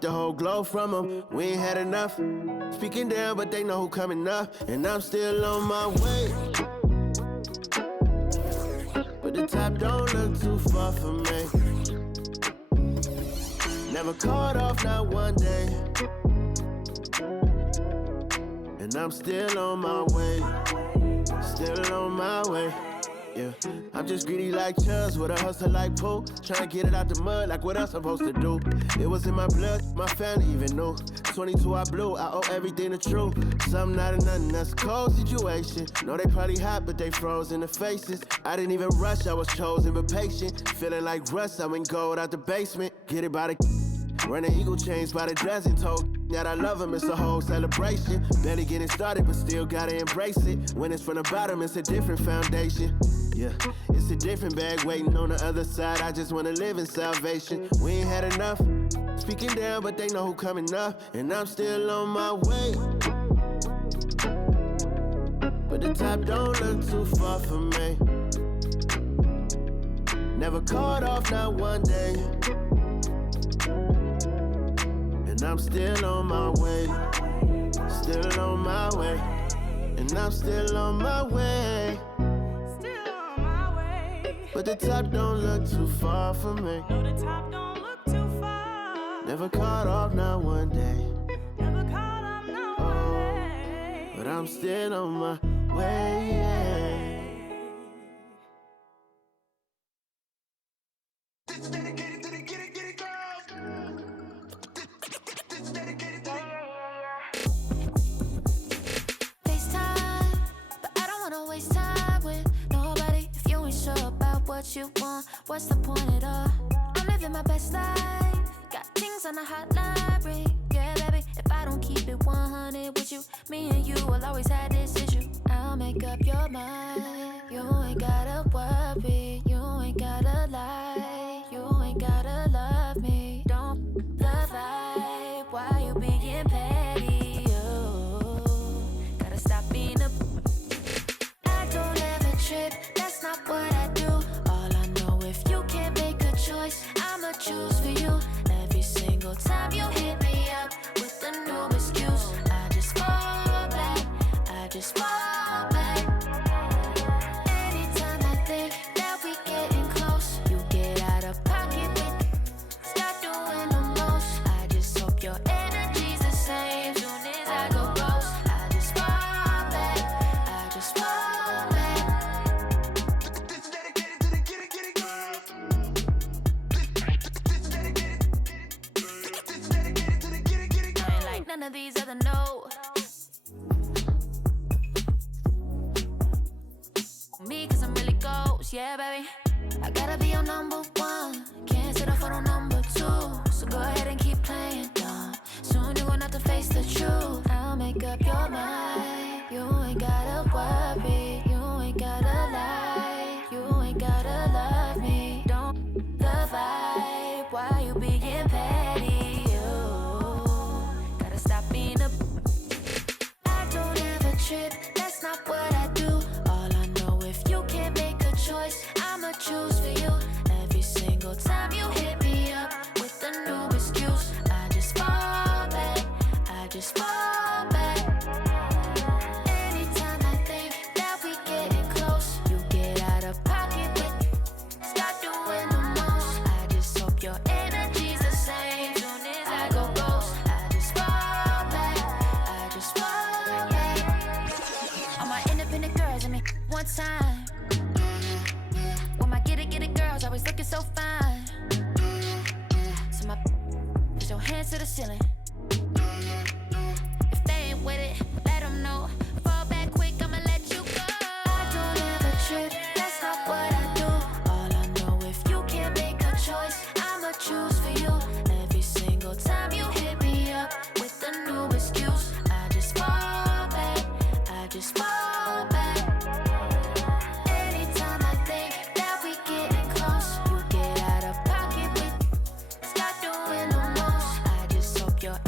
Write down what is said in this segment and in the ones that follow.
the whole glow from them. We ain't had enough. Speaking down, but they know who coming up. And I'm still on my way. But the top don't look too far from me. Never caught off, not one day. And I'm still on my way. Still on my way. Yeah, I'm just greedy like Chubbs with a hustle like Pooh. Tryna get it out the mud like what else I'm supposed to do. It was in my blood, my family even knew. 22 I blew, I owe everything to true. Something out of nothing, that's a cold situation. Know they probably hot, but they froze in the faces. I didn't even rush, I was chosen but patient. Feeling like rust, I went gold out the basement. Get it by the running eagle chains by the dozen. Told that I love him, it's a whole celebration. Barely getting started, but still gotta embrace it. When it's from the bottom, it's a different foundation. Yeah, it's a different bag waiting on the other side. I just wanna live in salvation. We ain't had enough. Speaking down, but they know who coming up. And I'm still on my way. But the top don't look too far from me. Never caught off, not one day. And I'm still on my way. Still on my way. And I'm still on my way. But the top don't look too far from me. No, the top don't look too far. Never caught off, not one day. Never caught off, not one day. But I'm still on my way, yeah. This is dedicated to the get it girls. This is dedicated to FaceTime, but I don't wanna waste time with nobody if you ain't sure about what you want. What's the point at all? I'm living my best life. Got things on the hotline ring. Yeah, baby, if I don't keep it 100 with you, me and you will always have this issue. I'll make up your mind. You ain't gotta worry. You ain't gotta lie. You ain't gotta love me. Don't the vibe. Why you being petty? You gotta stop being a. I don't ever trip. That's not what I do. All I know, if you can't make a choice, I'ma choose for you. Every single time you hit me up with a new excuse, I just fall back. I just fall back. Anytime I think that we getting close, you get out of pocket with. Start doing the most. I just hope your energy's the same. Soon as I go ghost, I just fall back. I just fall back. this is dedicated to the get it girls. This is dedicated to the get it I ain't like none of these other no. Me, cause I'm really ghost, yeah, baby. I gotta be your number one. Can't sit up for no number two. So go ahead and keep playing dumb. Soon you're gonna have to face the truth. I'll make up your mind. You ain't gotta worry. You ain't gotta lie. You ain't gotta love me. Don't the vibe. Why you being petty? You gotta stop being a. I don't ever trip. That's not what I do. All I know, if you can't make a choice, I'ma choose for you. Every single time you hit me up with a new excuse, I just fall back. I just fall back. Anytime I think that we getting close, you get out of pocket with. Start doing the most. I just hope your energy's the same. Soon as I go ghost, I just fall back. I just fall back. All my independent girls, I mean, one time. When my get it girls always looking so fine. So my put your hands to the ceiling. If they ain't with it, let them know. Fall back quick, I'ma let you go. I don't ever trip, that's not what I do. All I know, if you can't make a choice, I'ma choose for you. Every single time you hit me up with a new excuse, I just fall back. I just fall back. Anytime I think that we getting close, you get out of pocket with. Start doing the most. I just hope your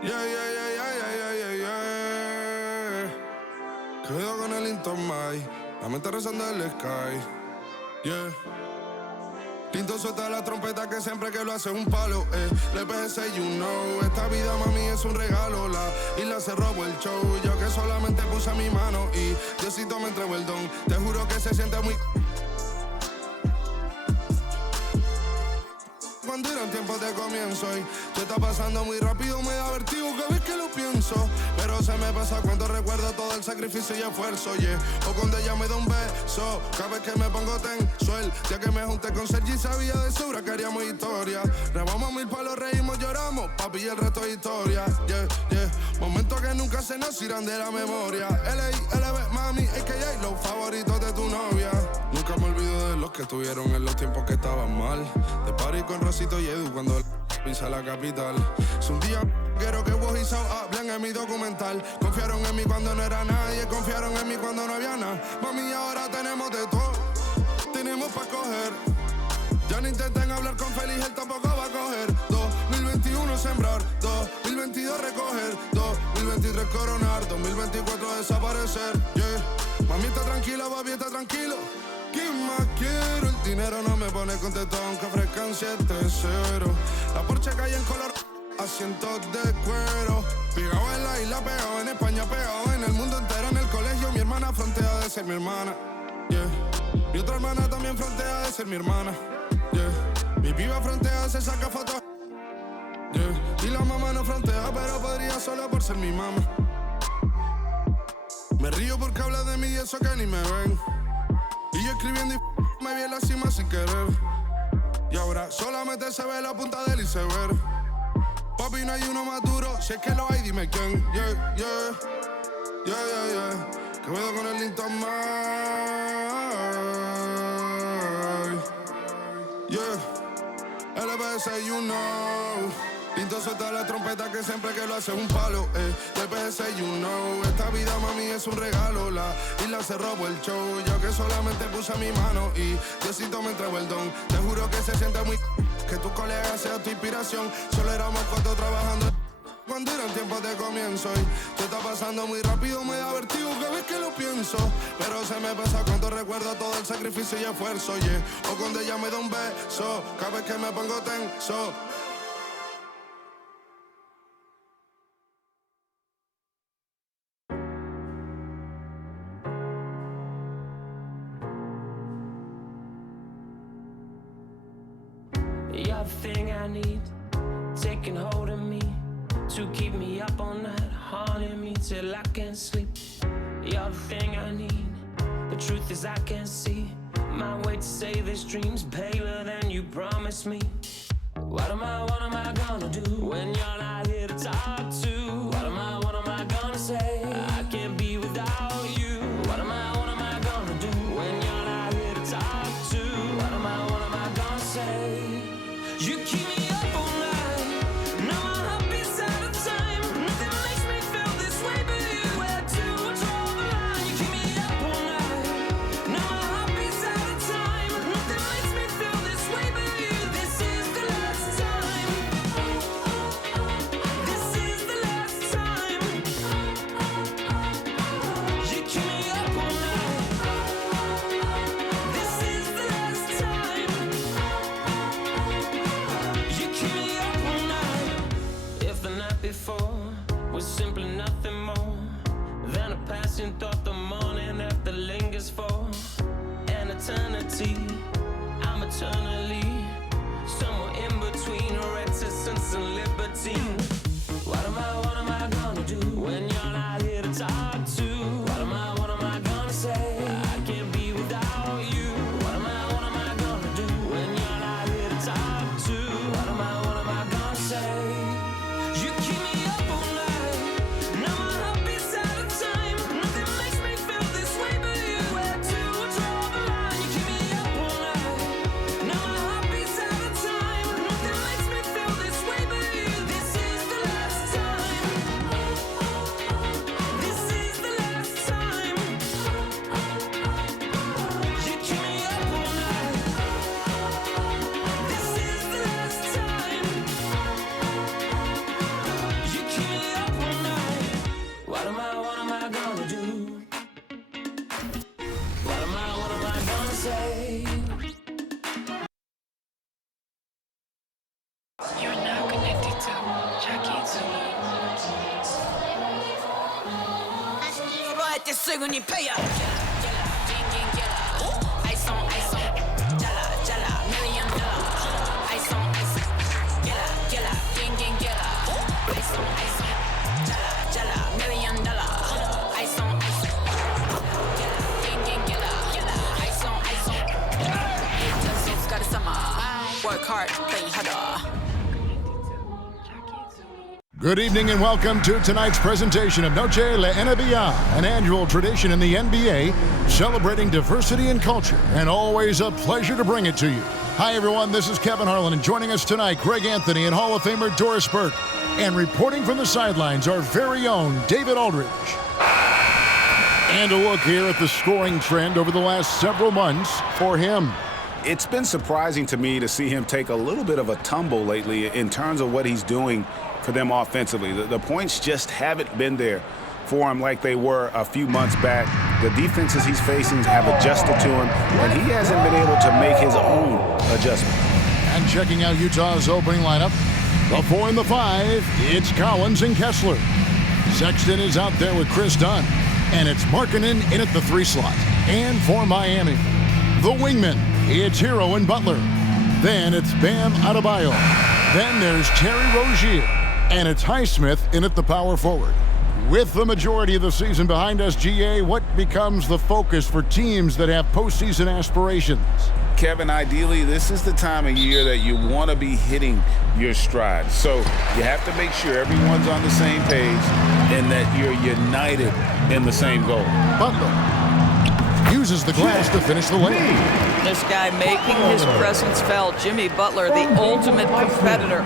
Yeah, yeah, yeah, yeah, yeah, yeah, yeah, yeah. Quedo con el Intomai, la mente rezando el sky. Yeah. Tinto suelta la trompeta que siempre que lo hace es un palo, Le PS, you know, esta vida mami es un regalo. La isla se robó el show, yo que solamente puse mi mano y Diosito me entregó el don. Te juro que se siente muy... Cuando eran tiempos de comienzo y tú está pasando muy rápido, me da vertigo cada vez que lo pienso. Pero se me pasa cuando recuerdo todo el sacrificio y esfuerzo, yeah. O cuando ella me da un beso, cada vez que me pongo tenso. El día que me junté con Sergi sabía de sobra que haríamos historia. Grabamos 1000 palos, reímos, lloramos, papi, y el resto es historia, yeah, yeah. Momentos que nunca se nos irán de la memoria. L.A., mami, a.k.a. los favoritos de tu novia. Nunca me olvido de los que estuvieron en los tiempos que estaban mal. De party con Rosito y Edu cuando pisa la capital. Es un día quiero que vos y Sao hablen en mi documental. Confiaron en mí cuando no era nadie, confiaron en mí cuando no había nada. Mami, ahora tenemos de todo, tenemos pa' coger. Ya no intenten hablar con Feliz, él tampoco va a coger. 2021 sembrar, 2022 recoger, 2023 coronar, 2024 desaparecer, yeah. Mami está tranquila, papi está tranquilo. ¿Qué más quiero? El dinero no me pone contento aunque ofrezcan 7-0. La Porsche cae en color, asientos de cuero. Pegado en la isla, pegado en España, pegado en el mundo entero. En el colegio mi hermana frontea de ser mi hermana, yeah. Mi otra hermana también frontea de ser mi hermana, yeah. Mi piba frontea, se saca fotos, yeah. Y la mamá no frontea, pero podría solo por ser mi mamá. Me río porque habla de mí y eso que ni me ven. Y yo escribiendo y me vi en la cima sin querer. Y ahora solamente se ve la punta del iceberg. Papi, no hay uno más duro, si es que lo hay, dime quién. Yeah, yeah, yeah, yeah, yeah. Que puedo con el Intomai. Yeah, LBS, you know. Tinto suelta la trompeta que siempre que lo hace es un palo, LBS, you know. Esta vida mami es un regalo, la isla se robó el show. Yo que solamente puse mi mano y Diosito me entregó el don. Te juro que se siente muy... que tu colega sea tu inspiración. Solo éramos 4 trabajando cuando eran tiempos de comienzo y tú está pasando muy rápido, me da vertigo cada vez que lo pienso. Pero se me pasa cuando recuerdo todo el sacrificio y esfuerzo, yeah. O cuando ella me da un beso, cada vez que me pongo tenso. You're the thing I need, taking hold of me, to keep me up all night, haunting me till I can't sleep. You're the thing I need, the truth is I can't see my way to save this dream's paler than you promised me. What am I gonna do when you're not here to talk to? What am I gonna say? I can't be without you. What am I gonna do when you're not here to talk to? What am I gonna say? You keep me up all night, now my heart beats out of time. Nothing makes me feel this way but you. Where to draw the line? You keep me up all night, now my heart beats out of time. Nothing makes me feel this way but you. This is the last time. 수근이 패야. Ice on, jala, jala, $1 million. Ice on, jala, jala, ice on, jala, jala, $1 million. Ice on, jala, ice on. Just got a summer. Work hard, play harder. Good evening and welcome to tonight's presentation of Noche La NBA, an annual tradition in the NBA celebrating diversity and culture, and always a pleasure to bring it to you. Hi everyone, this is Kevin Harlan, and joining us tonight, Greg Anthony and Hall of Famer Doris Burke. And reporting from the sidelines, our very own David Aldridge. And a look here at the scoring trend over the last several months for him. It's been surprising to me to see him take a little bit of a tumble lately in terms of what he's doing for them offensively. The points just haven't been there for him like they were a few months back. The defenses he's facing have adjusted to him, and he hasn't been able to make his own adjustment. And checking out Utah's opening lineup, the 4 and the 5, it's Collins and Kessler. Sexton is out there with Chris Dunn, and it's Markkanen in at the 3 slot. And for Miami, the wingman, it's Hero and Butler. Then it's Bam Adebayo. Then there's Terry Rozier. And it's Highsmith in at the power forward. With the majority of the season behind us, GA, what becomes the focus for teams that have postseason aspirations? Kevin, ideally, this is the time of year that you want to be hitting your stride. So you have to make sure everyone's on the same page and that you're united in the same goal. Butler uses the glass to finish the lane. This guy making his presence felt. Jimmy Butler, the ultimate competitor.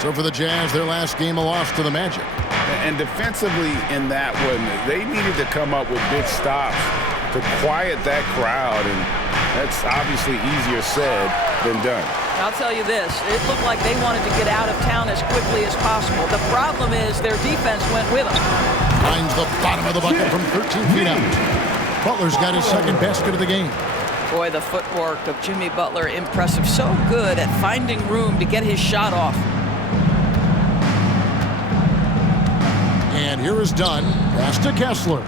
So for the Jazz, their last game a loss to the Magic. And defensively in that one, they needed to come up with big stops to quiet that crowd, and that's obviously easier said than done. I'll tell you this, it looked like they wanted to get out of town as quickly as possible. The problem is their defense went with them. Finds the bottom of the bucket from 13 feet out. Butler's got his second basket of the game. Boy, the footwork of Jimmy Butler, impressive. So good at finding room to get his shot off. And here is Dunn. Pass to Kessler.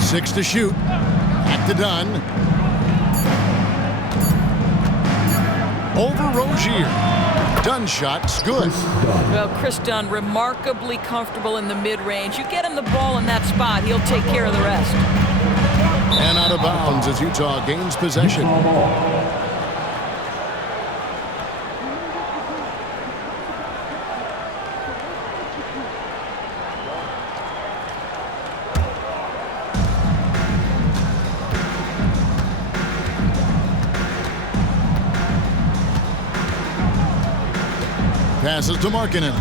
Six to shoot. Back to Dunn. Over Rozier. Dunn shot's good. Well, Chris Dunn, remarkably comfortable in the mid-range. You get him the ball in that spot, he'll take care of the rest. And out of bounds as Utah gains possession. Passes to Markkanen.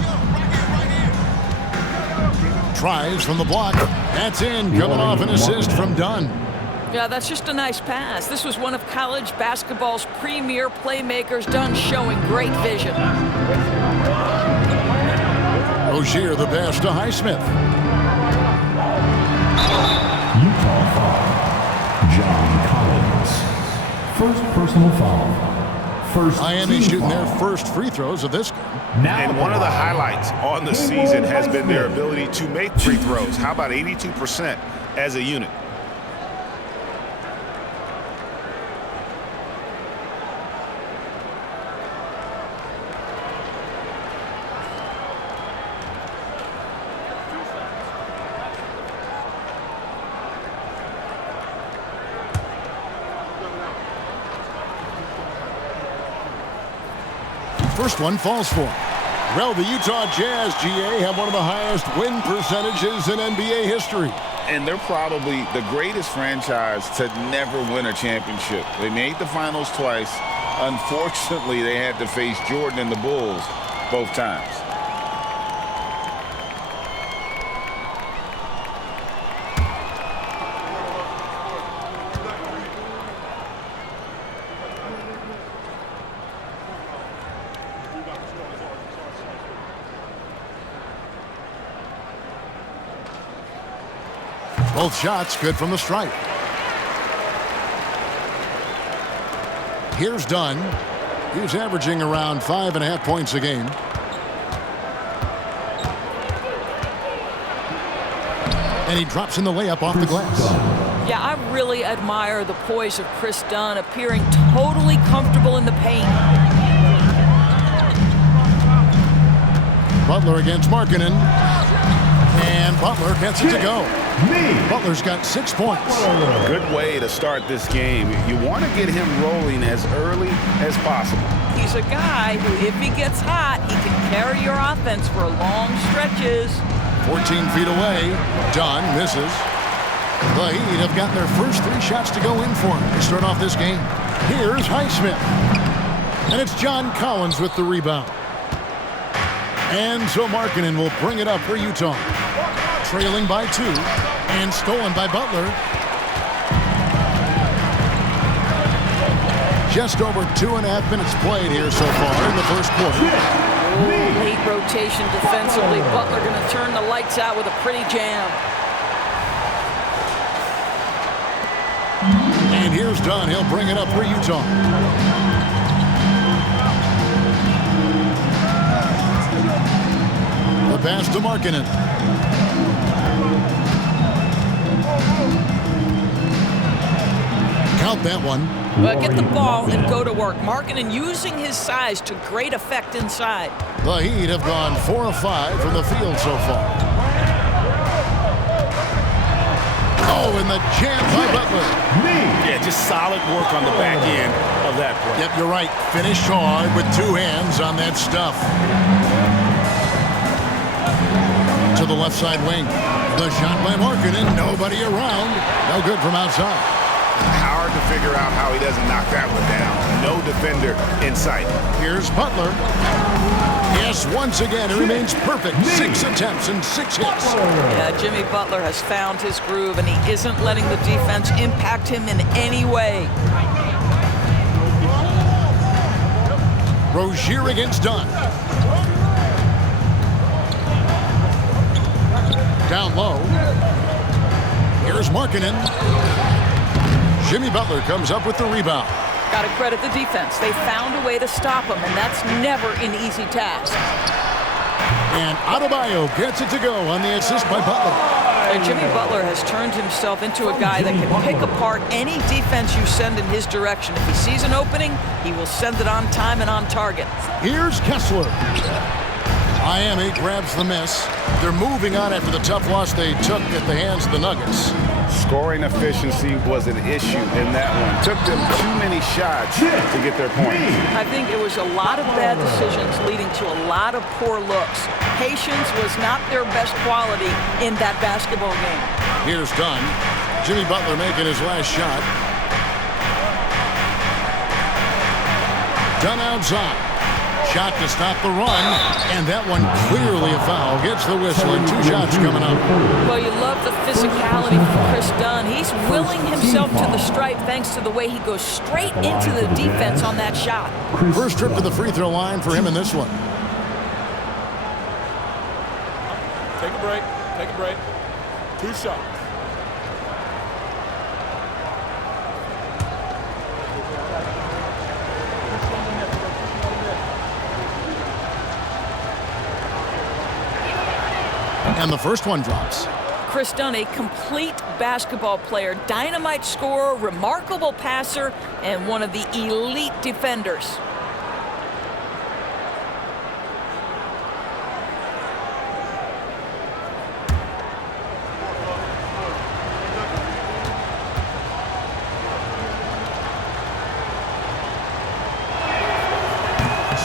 Tries from the block. That's in. Coming off an assist from Dunn. Yeah, that's just a nice pass. This was one of college basketball's premier playmakers. Dunn showing great vision. Rozier the pass to Highsmith. Utah foul. John Collins. First personal foul. Miami shooting their first free throws of this game. And one of the highlights on the season has been their ability to make free throws. How about 82% as a unit? First one falls for him. Well, the Utah Jazz, GA, have one of the highest win percentages in NBA history. And they're probably the greatest franchise to never win a championship. They made the finals twice. Unfortunately, they had to face Jordan and the Bulls both times. Both shots good from the stripe. Here's Dunn. He was averaging around 5.5 points a game. And he drops in the layup off the glass. Yeah, I really admire the poise of Chris Dunn, appearing totally comfortable in the paint. Butler against Markkanen. And Butler gets it to go. Butler's got 6 points. Good way to start this game. You want to get him rolling as early as possible. He's a guy who, if he gets hot, he can carry your offense for long stretches. 14 feet away. Dunn misses. The Heat have got their first 3 shots to go in for him to start off this game. Here's Highsmith. And it's John Collins with the rebound. And so Markkanen will bring it up for Utah. Trailing by 2 and stolen by Butler. Just over 2.5 minutes played here so far in the first quarter. Late rotation defensively. Butler going to turn the lights out with a pretty jam. And here's Dunn. He'll bring it up for Utah. The pass to Markkanen. Count that one. Get the ball and go to work. Markkanen using his size to great effect inside. The Heat have gone 4 of 5 from the field so far. Oh, and the jam by Butler. Yeah, just solid work on the back end of that play. Yep, you're right. Finished hard with 2 hands on that stuff. To the left side wing. The shot by Markkanen. Nobody around. No good from outside. Hard to figure out how he doesn't knock that one down. No defender in sight. Here's Butler. Yes, once again, it remains perfect. 6 attempts and 6 hits. Yeah, Jimmy Butler has found his groove, and he isn't letting the defense impact him in any way. Rozier against Dunn. Down low. Here's Markkanen. Jimmy Butler comes up with the rebound. Got to credit the defense. They found a way to stop him, and that's never an easy task. And Adebayo gets it to go on the assist by Butler. And Jimmy Butler has turned himself into a guy that can pick apart any defense you send in his direction. If he sees an opening, he will send it on time and on target. Here's Kessler. Miami grabs the miss. They're moving on after the tough loss they took at the hands of the Nuggets. Scoring efficiency was an issue in that one. Took them too many shots to get their points. I think it was a lot of bad decisions leading to a lot of poor looks. Patience was not their best quality in that basketball game. Here's Dunn. Jimmy Butler making his last shot. Dunn outside. Shot to stop the run, and that one clearly a foul. Gets the whistle, and 2 shots coming up. Well, you love the physicality from Chris Dunn. He's willing himself to the stripe thanks to the way he goes straight into the defense on that shot. First trip to the free throw line for him in this one. Take a break. Take a break. 2 shots. And the first one drops. Chris Dunn, a complete basketball player, dynamite scorer, remarkable passer, and one of the elite defenders.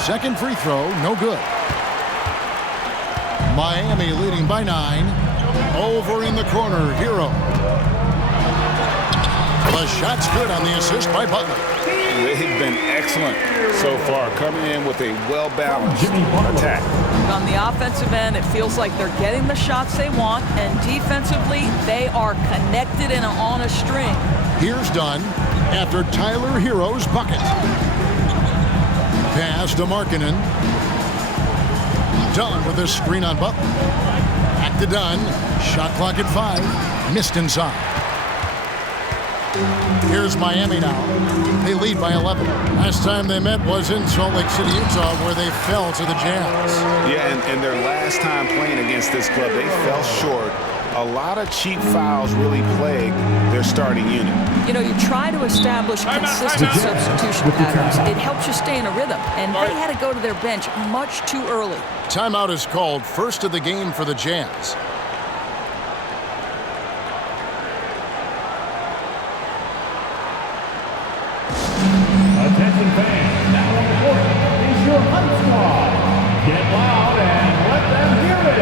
Second free throw, no good. Miami leading by 9. Over in the corner, Hero. The shot's good on the assist by Butler. They've been excellent so far, coming in with a well-balanced attack. On the offensive end, it feels like they're getting the shots they want, and defensively, they are connected and on a string. Here's Dunn after Tyler Hero's bucket. Pass to Markkanen. Dunn with a screen on Butler. Back to Dunn. Shot clock at 5. Missed inside. Here's Miami now. They lead by 11. Last time they met was in Salt Lake City, Utah, where they fell to the Jazz. Yeah, and their last time playing against this club, they fell short. A lot of cheap fouls really plagued their starting unit. You know, you try to establish consistent substitution patterns. It helps you stay in a rhythm, and they had to go to their bench much too early. Timeout is called, first of the game for the Jazz. Attention fans, now on the court is your Hunt Squad. Get loud and let them hear it.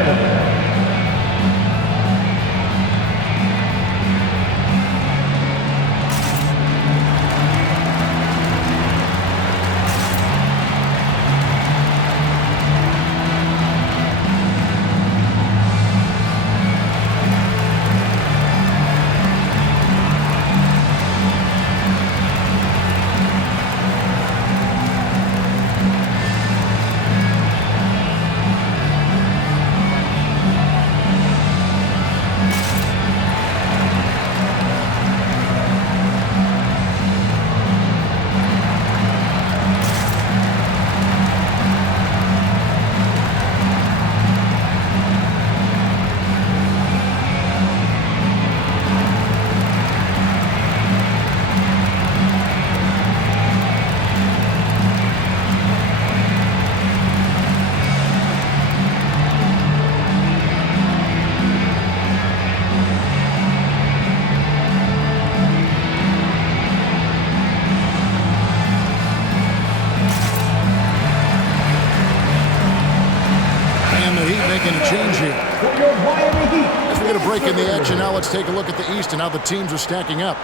As we get a break in the action now, let's take a look at the East and how the teams are stacking up.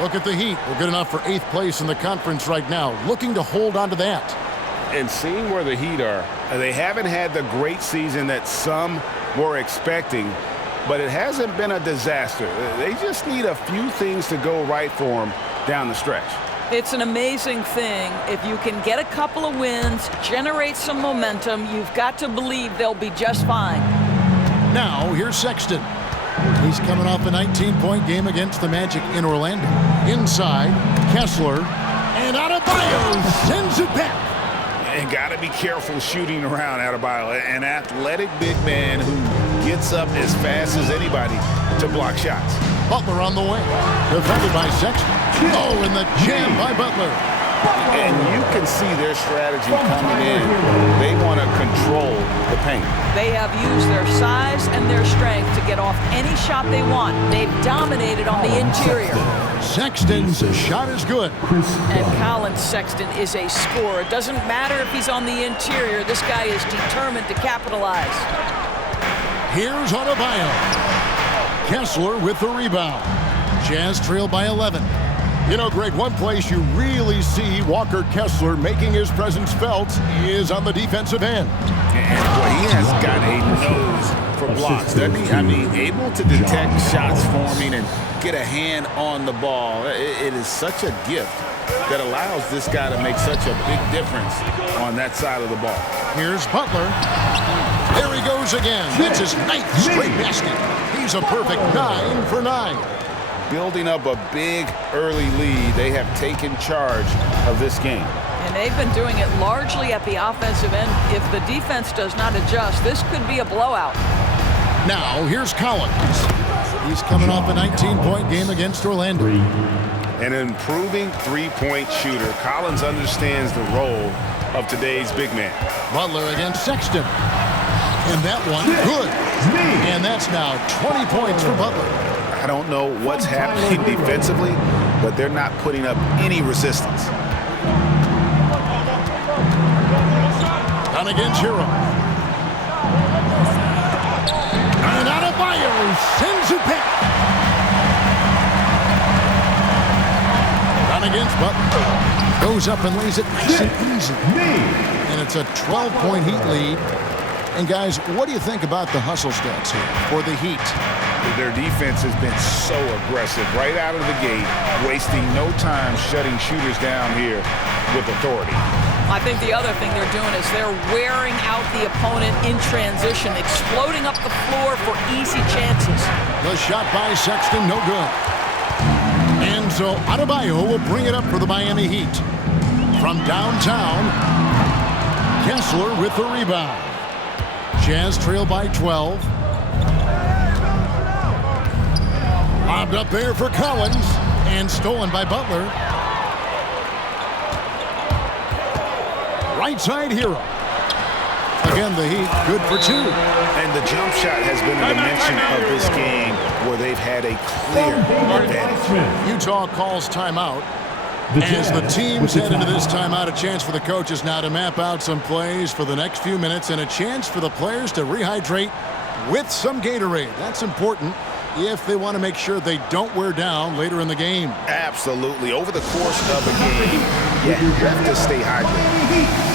Look at the Heat. We're good enough for 8th place in the conference right now, looking to hold on to that. And seeing where the Heat are, they haven't had the great season that some were expecting, but it hasn't been a disaster. They just need a few things to go right for them down the stretch. It's an amazing thing. If you can get a couple of wins, generate some momentum, you've got to believe they'll be just fine. Now, here's Sexton. He's coming off a 19-point game against the Magic in Orlando. Inside, Kessler, and Adebayo sends it back. And got to be careful shooting around Adebayo, an athletic big man who gets up as fast as anybody to block shots. Butler on the way, defended by Sexton. Oh, and the jam by Butler. And you can see their strategy coming in. They want to control the paint. They have used their size and their strength to get off any shot they want. They've dominated on the interior. Sexton's shot is good. And Colin Sexton is a scorer. It doesn't matter if he's on the interior. This guy is determined to capitalize. Here's Adebayo. Kessler with the rebound. Jazz trail by 11. You know, Greg, one place you really see Walker Kessler making his presence felt is on the defensive end. And boy, he has got a nose for blocks, doesn't he? I mean, able to detect shots forming and get a hand on the ball. It is such a gift that allows this guy to make such a big difference on that side of the ball. Here's Butler. There he goes again. That's his 9th straight basket. He's a perfect 9 for 9. Building up a big early lead, they have taken charge of this game. And they've been doing it largely at the offensive end. If the defense does not adjust, this could be a blowout. Now, here's Collins. He's coming off a 19-point game against Orlando. An improving three-point shooter. Collins understands the role of today's big man. Butler against Sexton. And that one, good. And that's now 20 points for Butler. I don't know what's happening defensively, but they're not putting up any resistance. On against Hero. And Adebayo sends it back. On against Butler. Goes up and lays it nice and easy. And it's a 12-point Heat lead. And guys, what do you think about the hustle stats here for the Heat? Their defense has been so aggressive right out of the gate, wasting no time shutting shooters down here with authority. I think the other thing they're doing is they're wearing out the opponent in transition, exploding up the floor for easy chances. The shot by Sexton, no good. And And so Adebayo will bring it up for the Miami Heat. From downtown, Kessler with the rebound. Jazz trail by 12. Lobbed up there for Collins and stolen by Butler. Right side hero. Again, the Heat good for 2. And the jump shot has been a dimension of this game where they've had a clear advantage. Utah calls timeout. As the teams head into this timeout, a chance for the coaches now to map out some plays for the next few minutes and a chance for the players to rehydrate with some Gatorade. That's important if they want to make sure they don't wear down later in the game. Absolutely. Over the course of a game, you have to stay hydrated.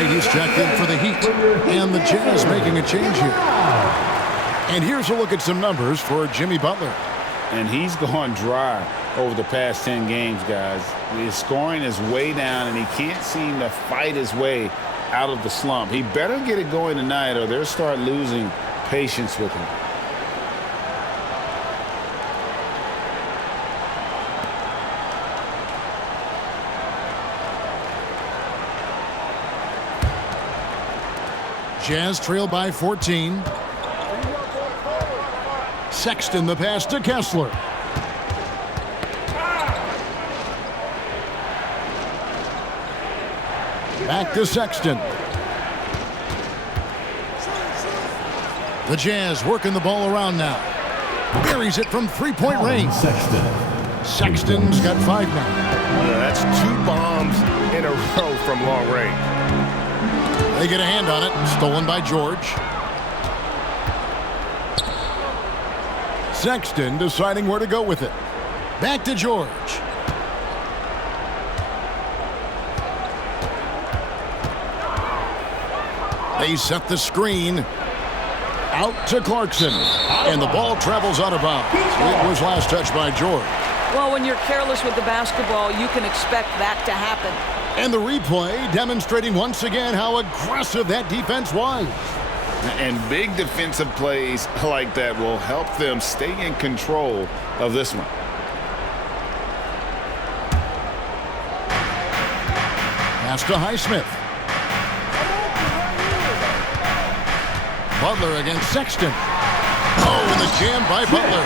He's checked in for the Heat, and the Jazz making a change here. And here's a look at some numbers for Jimmy Butler. And he's gone dry over the past 10 games, guys. His scoring is way down, and he can't seem to fight his way out of the slump. He better get it going tonight, or they'll start losing patience with him. Jazz trail by 14. Sexton the pass to Kessler. Back to Sexton. The Jazz working the ball around now. Buries it from three-point range. Sexton's got 5 now. Yeah, that's 2 bombs in a row from long range. They get a hand on it. Stolen by George. Sexton deciding where to go with it. Back to George. They set the screen. Out to Clarkson. And the ball travels out of bounds. It was last touched by George. Well, when you're careless with the basketball, you can expect that to happen. And the replay demonstrating once again how aggressive that defense was. And big defensive plays like that will help them stay in control of this one. Pass to Highsmith. Butler against Sexton. Oh, and the jam by Butler.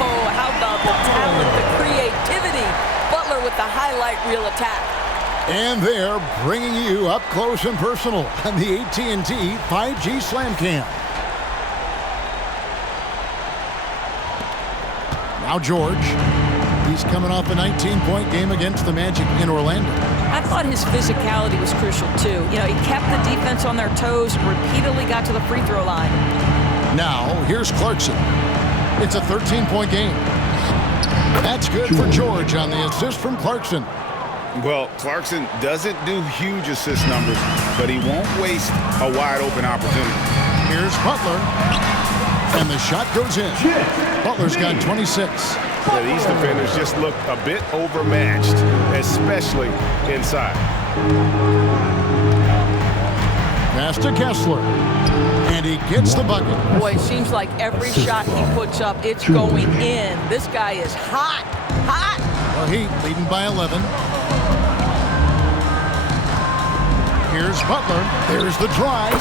Oh, how about the talent, the creativity. Butler with the highlight reel attack. And they're bringing you up close and personal on the AT&T 5G Slam Cam. Now George. He's coming off a 19-point game against the Magic in Orlando. I thought his physicality was crucial, too. You know, he kept the defense on their toes, repeatedly got to the free throw line. Now, here's Clarkson. It's a 13-point game. That's good for George on the assist from Clarkson. Well, Clarkson doesn't do huge assist numbers, but he won't waste a wide-open opportunity. Here's Butler. And the shot goes in. Butler's got 26. Yeah, these defenders just look a bit overmatched, especially inside. Pass to Kessler. And he gets the bucket. Boy, it seems like every shot he puts up, it's going in. This guy is hot, hot. The Heat leading by 11. Here's Butler. There's the drive.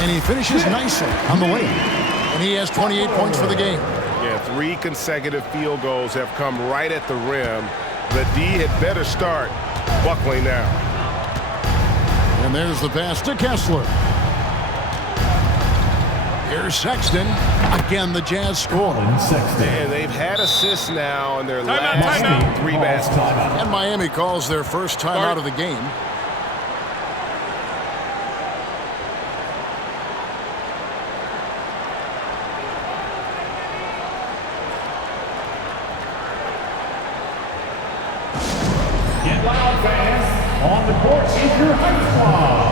And he finishes nicely on the way. And he has 28 points for the game. Yeah, 3 consecutive field goals have come right at the rim. The D had better start buckling now. And there's the pass to Kessler. Here's Sexton. Again, the Jazz score. And they've had assists now in their last 3 baskets. And Miami calls their first time out of the game. Get loud, fans. On the court is your Heights Squad.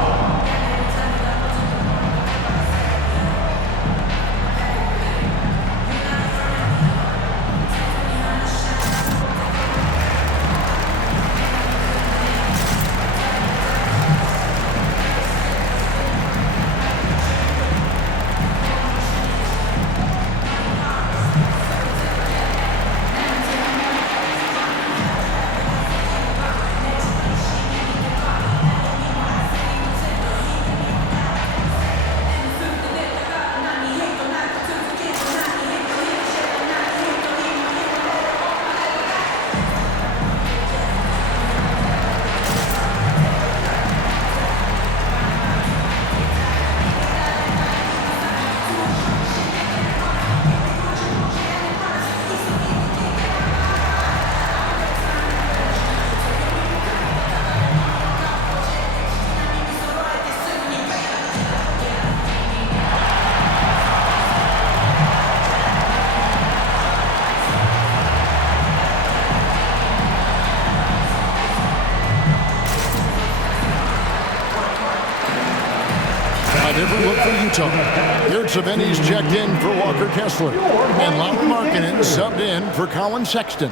Different look for Utah. Yurtseven's checked in for Walker Kessler. And Lauri Markkanen subbed in for Colin Sexton.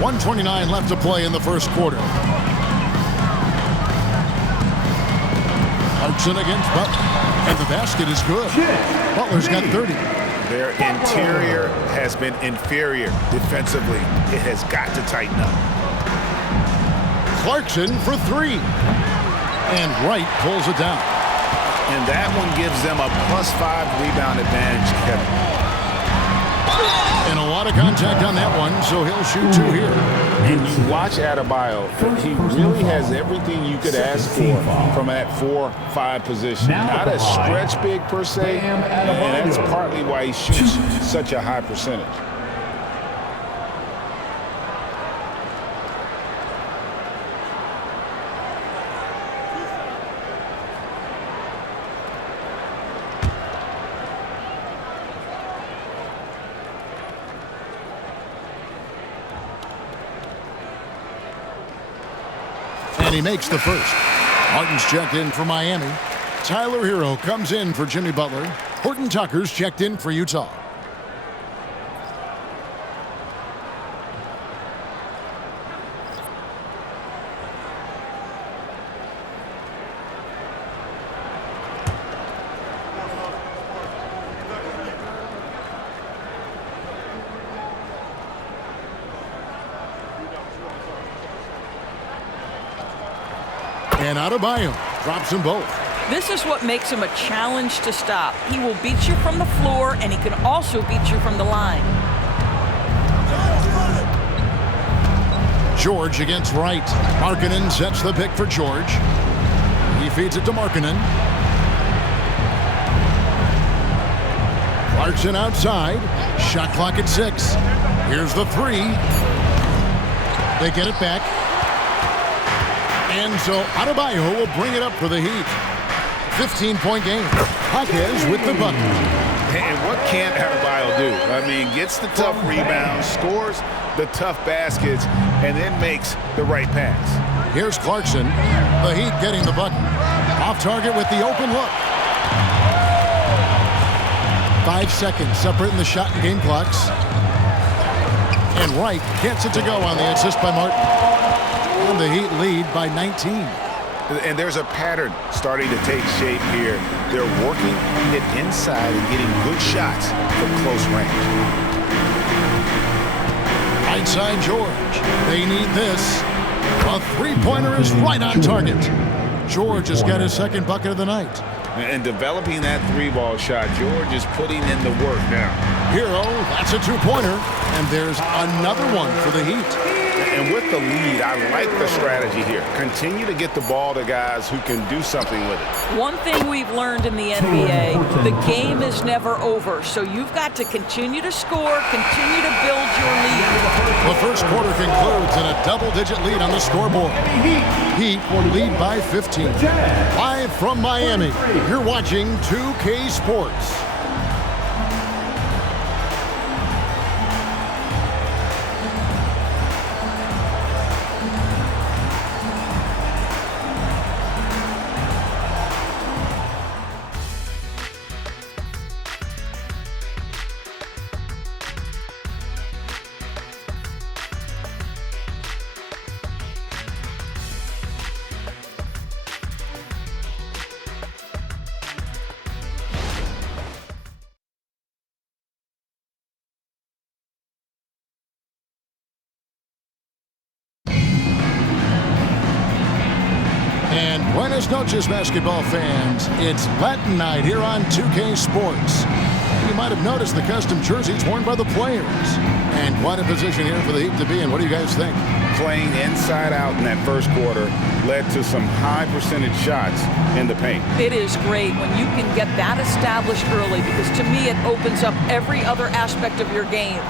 .129 left to play in the first quarter. Clarkson against Butler. And the basket is good. Butler's got 30. Their interior has been inferior defensively. It has got to tighten up. Clarkson for 3. And Wright pulls it down. And that one gives them a +5 rebound advantage, Kevin. And a lot of contact on that one, so he'll shoot 2 here. And you watch Adebayo, he really has everything you could ask for from that 4-5 position. Not a stretch big per se, and that's partly why he shoots such a high percentage. And he makes the first. Martin's checked in for Miami. Tyler Hero comes in for Jimmy Butler. Horton Tucker's checked in for Utah. And Adebayo drops them both. This is what makes him a challenge to stop. He will beat you from the floor, and he can also beat you from the line. George against Wright. Markkanen sets the pick for George. He feeds it to Markkanen. Clarkson outside. Shot clock at 6. Here's the 3. They get it back. And so Adebayo will bring it up for the Heat. 15-point game. Jaquez with the bucket. And what can't Adebayo do? I mean, gets the tough rebounds, scores the tough baskets, and then makes the right pass. Here's Clarkson. The Heat getting the bucket. Off target with the open look. 5 seconds separating the shot and game clocks. And Wright gets it to go on the assist by Martin. And the Heat lead by 19. And there's a pattern starting to take shape here. They're working it inside and getting good shots from close range. Right side George. They need this. A three-pointer is right on target. George has got his second bucket of the night. And developing that three-ball shot, George is putting in the work now. Hero, that's a two-pointer. And there's another one for the Heat. And with the lead, I like the strategy here. Continue to get the ball to guys who can do something with it. One thing we've learned in the NBA, the game is never over. So you've got to continue to score, continue to build your lead. The first quarter concludes in a double-digit lead on the scoreboard. Heat lead by 15. Live from Miami, you're watching 2K Sports. Buenas noches, basketball fans. It's Latin night here on 2K Sports. You might have noticed the custom jerseys worn by the players. And quite a position here for the Heat to be in. What do you guys think? Playing inside out in that first quarter led to some high percentage shots in the paint. It is great when you can get that established early because to me it opens up every other aspect of your game.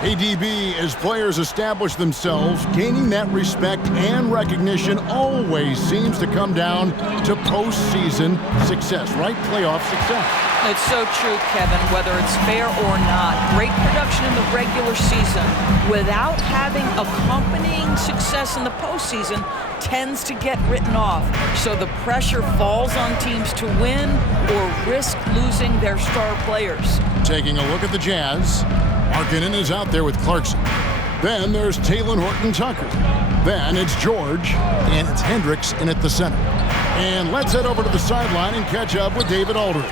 ADB, as players establish themselves, gaining that respect and recognition always seems to come down to postseason success, right? Playoff success. It's so true, Kevin, whether it's fair or not. Great production in the regular season without having accompanying success in the postseason tends to get written off. So the pressure falls on teams to win or risk losing their star players. Taking a look at the Jazz. Markkanen is out there with Clarkson. Then there's Talen Horton-Tucker. Then it's George, and it's Hendricks in at the center. And let's head over to the sideline and catch up with David Aldridge.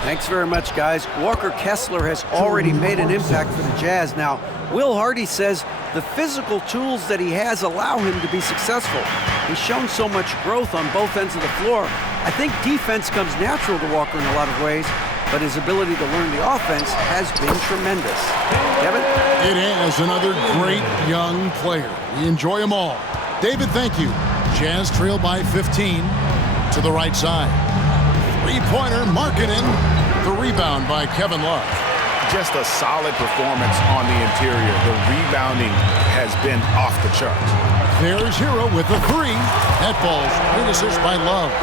Thanks very much, guys. Walker Kessler has already made an impact for the Jazz. Now, Will Hardy says the physical tools that he has allow him to be successful. He's shown so much growth on both ends of the floor. I think defense comes natural to Walker in a lot of ways, but his ability to learn the offense has been tremendous. Kevin? It is another great young player. We enjoy them all. David, thank you. Jazz trail by 15 to the right side. Three-pointer, Markkanen. The rebound by Kevin Love. Just a solid performance on the interior. The rebounding has been off the charts. There's Hero with the three. That ball's great assist by Love.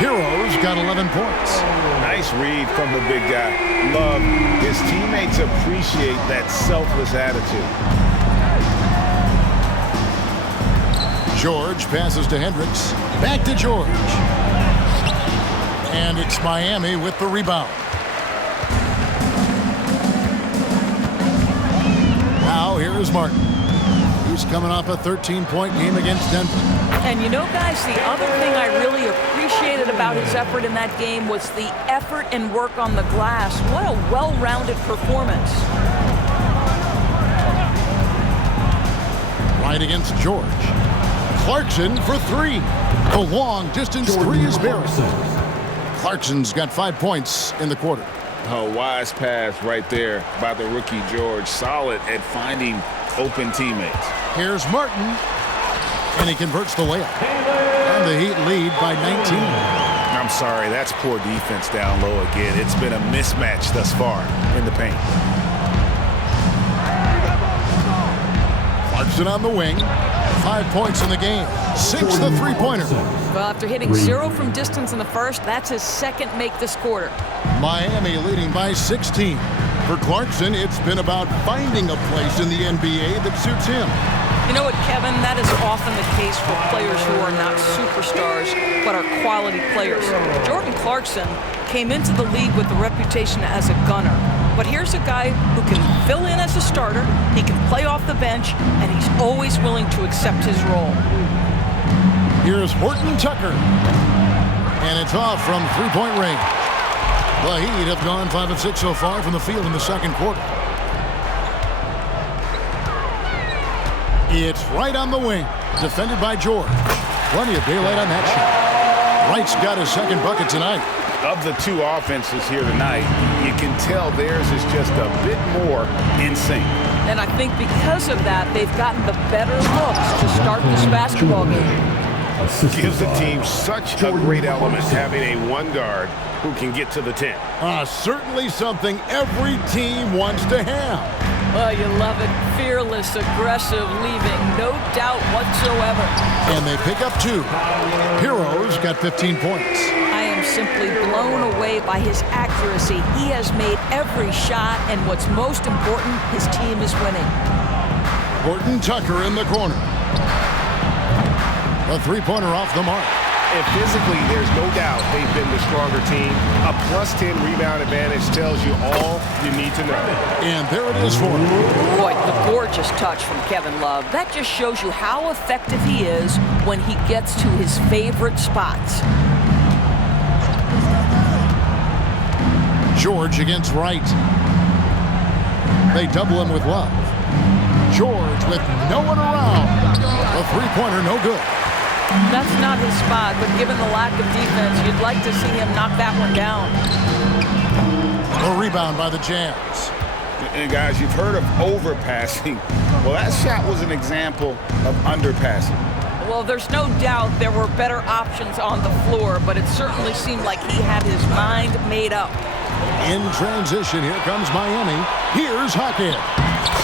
Hero's got 11 points. Nice read from the big guy. Love, his teammates appreciate that selfless attitude. George passes to Hendricks. Back to George. And it's Miami with the rebound. Now here is Martin. He's coming off a 13-point game against Denver. And you know, guys, the other thing I really appreciated about his effort in that game was the effort and work on the glass. What a well-rounded performance. Right against George. Clarkson for three. The long-distance three is buried. Clarkson's got 5 points in the quarter. A wise pass right there by the rookie George. Solid at finding open teammates. Here's Martin, and he converts the layup. And the Heat lead by 19. I'm sorry, that's poor defense down low again. It's been a mismatch thus far in the paint. Clarkson on the wing. 5 points in the game. Sinks the three-pointer. Well, after hitting 0 from distance in the first, that's his second make this quarter. Miami leading by 16. For Clarkson, it's been about finding a place in the NBA that suits him. You know what, Kevin? That is often the case for players who are not superstars, but are quality players. Jordan Clarkson came into the league with the reputation as a gunner. But here's a guy who can fill in as a starter, he can play off the bench, and he's always willing to accept his role. Here's Horton Tucker. And it's off from three-point range. The Heat have gone 5 of 6 so far from the field in the second quarter. It's right on the wing. Defended by George. Plenty of daylight on that shot. Wright's got his second bucket tonight. Of the two offenses here tonight, you can tell theirs is just a bit more in sync. And I think because of that, they've gotten the better looks to start this basketball game. Gives the team such a great element having a one guard who can get to the 10. Certainly something every team wants to have. Oh, you love it. Fearless, aggressive, leaving. No doubt whatsoever. And they pick up 2. Hero's got 15 points. I am simply blown away by his accuracy. He has made every shot, and what's most important, his team is winning. Horton Tucker in the corner. A three-pointer off the mark. And physically, there's no doubt they've been the stronger team. A plus 10 rebound advantage tells you all you need to know. And there it is for him. Boy, the gorgeous touch from Kevin Love. That just shows you how effective he is when he gets to his favorite spots. George against Wright. They double him with Love. George with no one around. A three-pointer, no good. That's not his spot, but given the lack of defense, you'd like to see him knock that one down. A rebound by the Jazz. And guys, you've heard of overpassing. Well, that shot was an example of underpassing. Well, there's no doubt there were better options on the floor, but it certainly seemed like he had his mind made up. In transition, here comes Miami. Here's Hackett.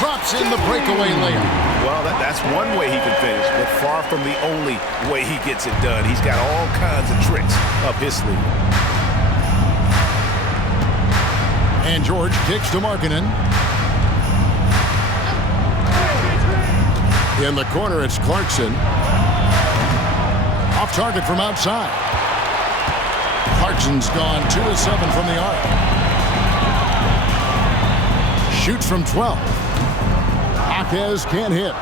Drops in the breakaway layup. Well, that's one way he can finish, but far from the only way he gets it done. He's got all kinds of tricks up his sleeve. And George kicks to Markkanen. In the corner, it's Clarkson. Off target from outside. Clarkson's gone 2 of 7 from the arc. Shoots from 12. Akez can't hit.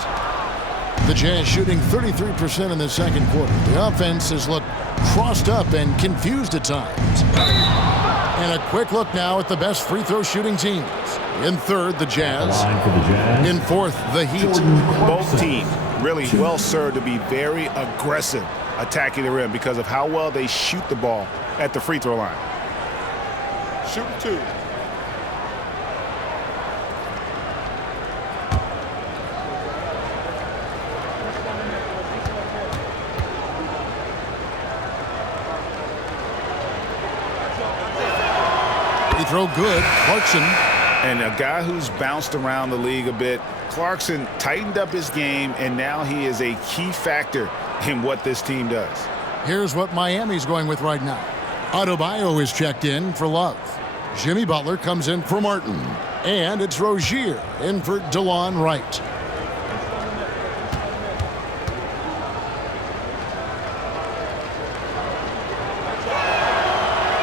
The Jazz shooting 33% in the second quarter. The offense has looked crossed up and confused at times. And a quick look now at the best free throw shooting teams. In third, the Jazz. In fourth, the Heat. Both teams really well served to be very aggressive attacking the rim because of how well they shoot the ball at the free throw line. Shoot 2. Free throw good. Clarkson. And a guy who's bounced around the league a bit, Clarkson tightened up his game, and now he is a key factor in what this team does. Here's what Miami's going with right now. Adebayo is checked in for Love. Jimmy Butler comes in for Martin. And it's Rozier in for DeLon Wright.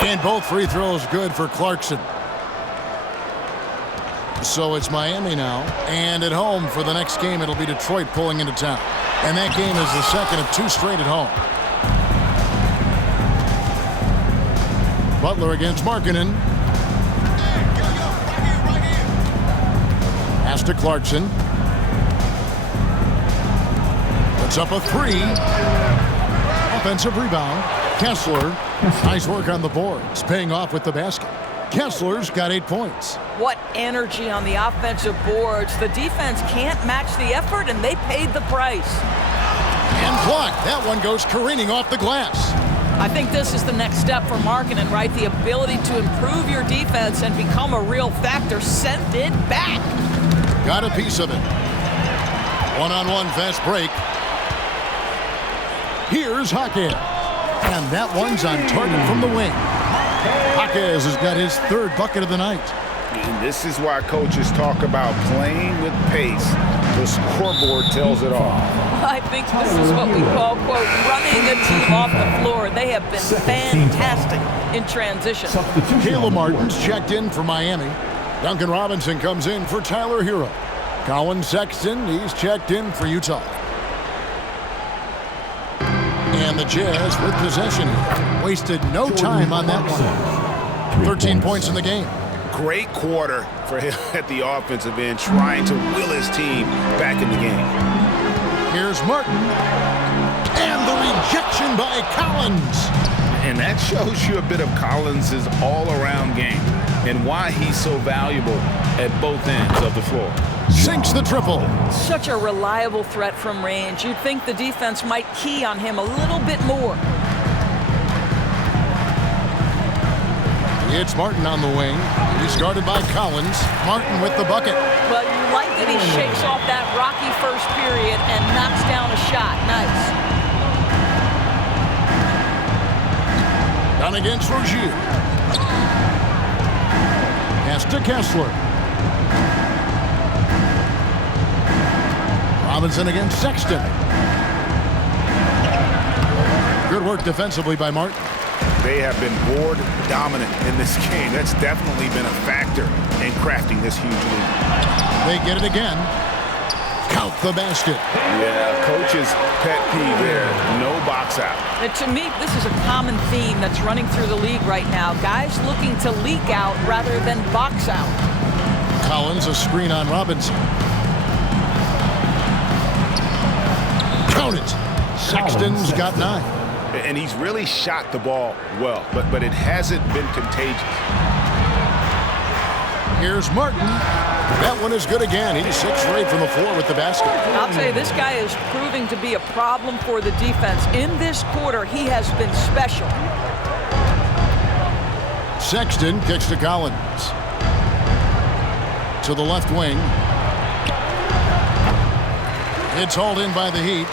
And both free throws good for Clarkson. So it's Miami now. And at home for the next game, it'll be Detroit pulling into town. And that game is the second of 2 straight at home. Butler against Markkanen. Pass to Clarkson. Puts up a 3. Offensive rebound. Kessler. Nice work on the boards. Paying off with the basket. Kessler's got 8 points. What energy on the offensive boards. The defense can't match the effort, and they paid the price. And blocked. That one goes careening off the glass. I think this is the next step for Markkanen, right? The ability to improve your defense and become a real factor. Send it back. Got a piece of it. One-on-one fast break. Here's Jaquez. And that one's on target from the wing. Jaquez has got his third bucket of the night. And this is why coaches talk about playing with pace. The scoreboard tells it all. I think this is what we call, quote, running a team off the floor. They have been fantastic in transition. Caleb Martin's checked in for Miami. Duncan Robinson comes in for Tyler Hero. Colin Sexton, he's checked in for Utah. And the Jazz with possession. Wasted no time on that one. 13 points in the game. Great quarter for him at the offensive end, trying to will his team back in the game. Here's Martin. And the rejection by Collins. And that shows you a bit of Collins' all-around game and why he's so valuable at both ends of the floor. Sinks the triple. Such a reliable threat from range. You'd think the defense might key on him a little bit more. It's Martin on the wing. He's guarded by Collins. Martin with the bucket. Well, you like that he shakes off that rocky first period and knocks down a shot. Nice. Down against Rozier. Pass to Kessler. Robinson against Sexton. Good work defensively by Martin. They have been board dominant in this game. That's definitely been a factor in crafting this huge lead. They get it again. Count the basket. Yeah, coach's pet peeve there. No box out. And to me, this is a common theme that's running through the league right now. Guys looking to leak out rather than box out. Collins, a screen on Robinson. Count it. Sexton's got 9. And he's really shot the ball well, but it hasn't been contagious. Here's Martin. That one is good again. He's 6 for 8 from the floor with the basket. I'll tell you, this guy is proving to be a problem for the defense. In this quarter, he has been special. Sexton kicks to Collins. To the left wing. It's hauled in by the Heat.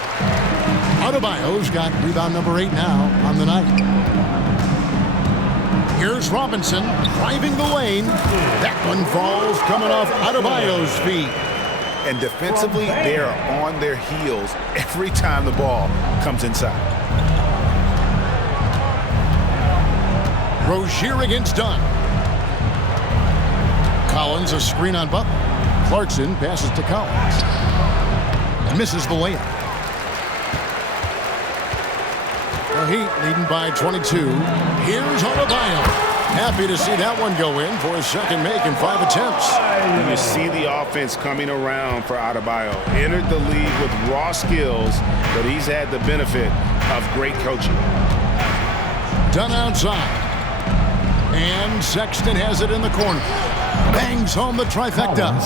Adebayo's got rebound number 8 now on the night. Here's Robinson driving the lane. That one falls coming off Adebayo's feet. And defensively, they are on their heels every time the ball comes inside. Rozier against Dunn. Collins, a screen on Butler. Clarkson passes to Collins. Misses the layup. The Heat leading by 22. Here's Adebayo. Happy to see that one go in for his second make in 5 attempts. You see the offense coming around for Adebayo. Entered the league with raw skills, but he's had the benefit of great coaching. Dunn outside. And Sexton has it in the corner. Bangs home the trifecta.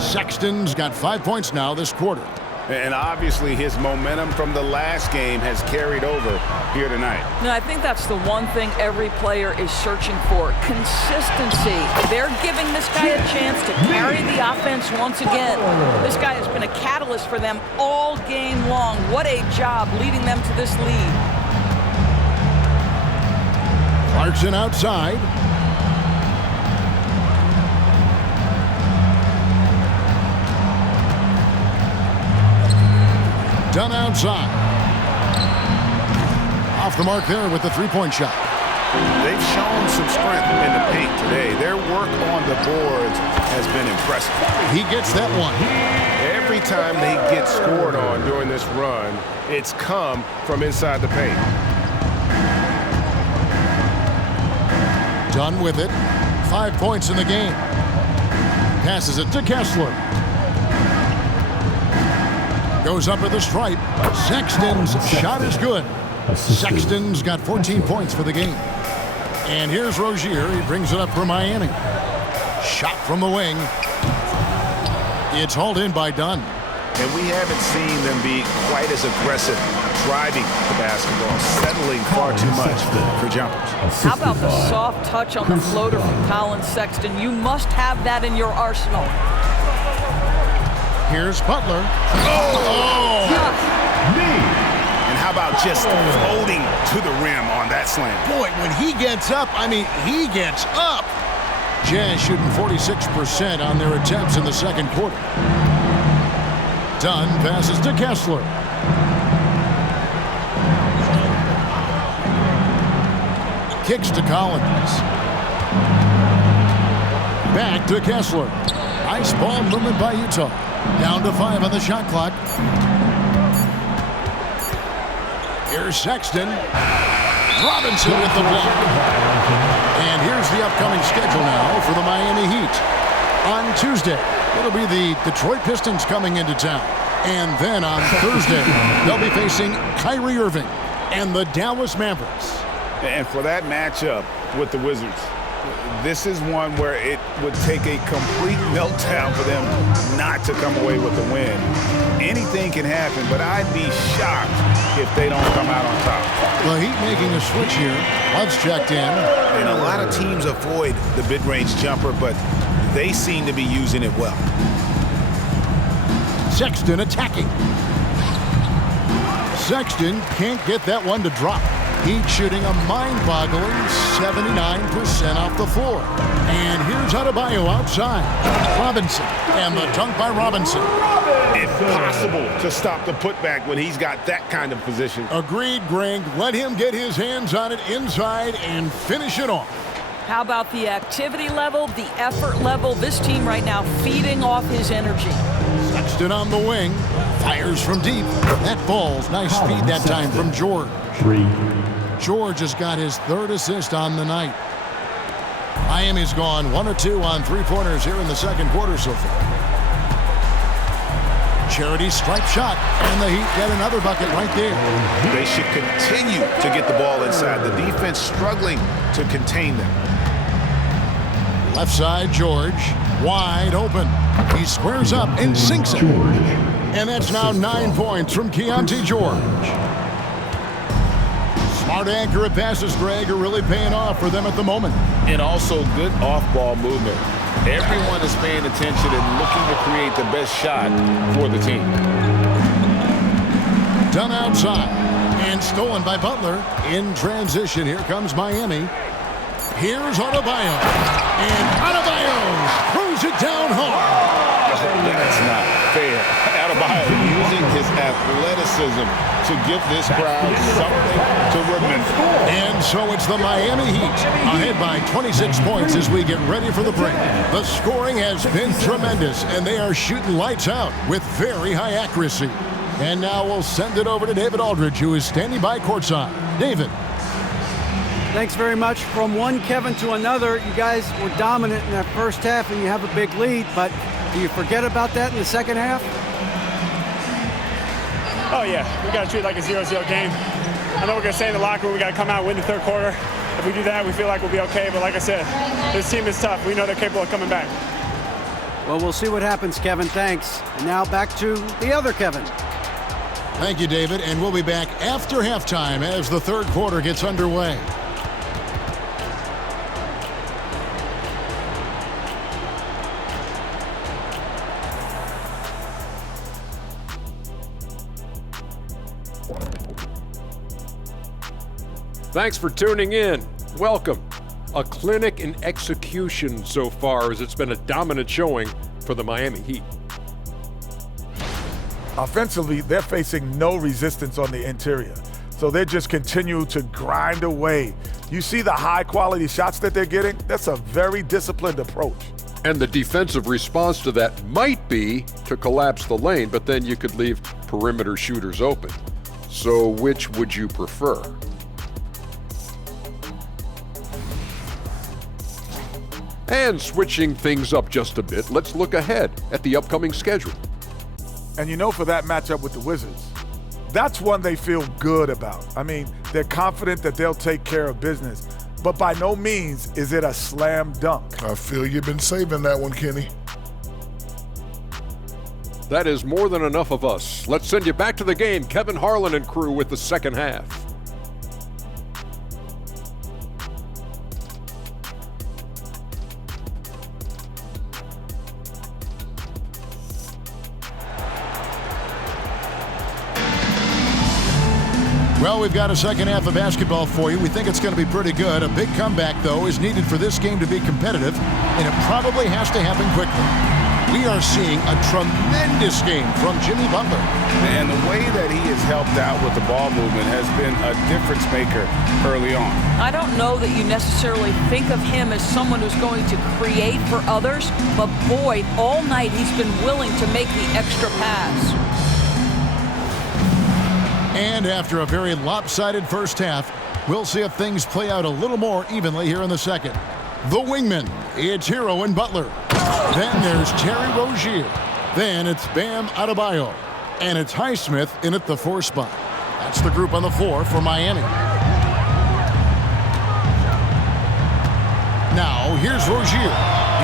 Sexton's got 5 points now this quarter. And obviously his momentum from the last game has carried over here tonight. No, I think that's the one thing every player is searching for. Consistency. They're giving this guy a chance to carry the offense once again. This guy has been a catalyst for them all game long. What a job leading them to this lead. Clarkson outside. Dunn outside. Off the mark there with the three-point shot. They've shown some strength in the paint today. Their work on the boards has been impressive. He gets that one. Every time they get scored on during this run, it's come from inside the paint. Dunn with it. 5 points in the game. Passes it to Kessler. Goes up with the stripe. Sexton's shot is good. Sexton's got 14 points for the game. And here's Rozier. He brings it up for Miami. Shot from the wing. It's hauled in by Dunn. And we haven't seen them be quite as aggressive driving the basketball, settling far too much for jumpers. How about the soft touch on the floater from Colin Sexton? You must have that in your arsenal. Here's Butler. And how about just floating to the rim on that slam? Boy, when he gets up, he gets up. Jazz shooting 46% on their attempts in the second quarter. Dunn passes to Kessler. Kicks to Collins. Back to Kessler. Nice ball movement by Utah. Down to 5 on the shot clock. Here's Sexton. Robinson with the block. And here's the upcoming schedule now for the Miami Heat. On Tuesday, it'll be the Detroit Pistons coming into town. And then on Thursday, they'll be facing Kyrie Irving and the Dallas Mavericks. And for that matchup with the Wizards, this is one where it would take a complete meltdown for them not to come away with a win. Anything can happen, but I'd be shocked if they don't come out on top. The Heat making a switch here. Love's checked in. And a lot of teams avoid the mid-range jumper, but they seem to be using it well. Sexton attacking. Sexton can't get that one to drop. Heat shooting a mind-boggling 79% off the floor. And here's Adebayo outside. Robinson, and the dunk by Robinson. Impossible to stop the putback when he's got that kind of position. Agreed, Greg. Let him get his hands on it inside and finish it off. How about the activity level, the effort level? This team right now feeding off his energy. Sexton on the wing. Fires from deep. That falls. Nice feed that time from George. George has got his 3rd assist on the night. Miami's gone 1 or 2 on three-pointers here in the second quarter so far. Charity stripe shot, and the Heat get another bucket right there. They should continue to get the ball inside. The defense struggling to contain them. Left side, George, wide open. He squares up and sinks it. And that's now 9 points from Keontae George. Smart, accurate passes, Greg, are really paying off for them at the moment. And also good off-ball movement. Everyone is paying attention and looking to create the best shot for the team. Done outside and stolen by Butler. In transition, here comes Miami. Here's Adebayo. And Adebayo throws it down hard. That's not fair. Adebayo using his athleticism to give this crowd something to remember. And so it's the Miami Heat ahead by 26 points as we get ready for the break. The scoring has been tremendous, and they are shooting lights out with very high accuracy. And now we'll send it over to David Aldridge, who is standing by courtside. David. Thanks very much. From one Kevin to another, you guys were dominant in that first half, and you have a big lead, but do you forget about that in the second half? Oh, yeah. We got to treat it like a 0-0 game. I know we're going to stay in the locker room. We got to come out and win the third quarter. If we do that, we feel like we'll be okay. But like I said, this team is tough. We know they're capable of coming back. Well, we'll see what happens, Kevin. Thanks. And now back to the other Kevin. Thank you, David. And we'll be back after halftime as the third quarter gets underway. Thanks for tuning in. Welcome. A clinic in execution so far, as it's been a dominant showing for the Miami Heat. Offensively, they're facing no resistance on the interior. So they just continue to grind away. You see the high-quality shots that they're getting? That's a very disciplined approach. And the defensive response to that might be to collapse the lane, but then you could leave perimeter shooters open. So which would you prefer? And switching things up just a bit, let's look ahead at the upcoming schedule. And you know, for that matchup with the Wizards, that's one they feel good about. I mean, they're confident that they'll take care of business, but by no means is it a slam dunk. I feel you've been saving that one, Kenny. That is more than enough of us. Let's send you back to the game. Kevin Harlan and crew with the second half. Well, we've got a second half of basketball for you. We think it's going to be pretty good. A big comeback, though, is needed for this game to be competitive, and it probably has to happen quickly. We are seeing a tremendous game from Jimmy Butler. And the way that he has helped out with the ball movement has been a difference maker early on. I don't know that you necessarily think of him as someone who's going to create for others, but boy, all night he's been willing to make the extra pass. And after a very lopsided first half, we'll see if things play out a little more evenly here in the second. The wingman, it's Hero and Butler. Then there's Terry Rozier. Then it's Bam Adebayo. And it's Highsmith in at the 4 spot. That's the group on the floor for Miami. Now, here's Rozier.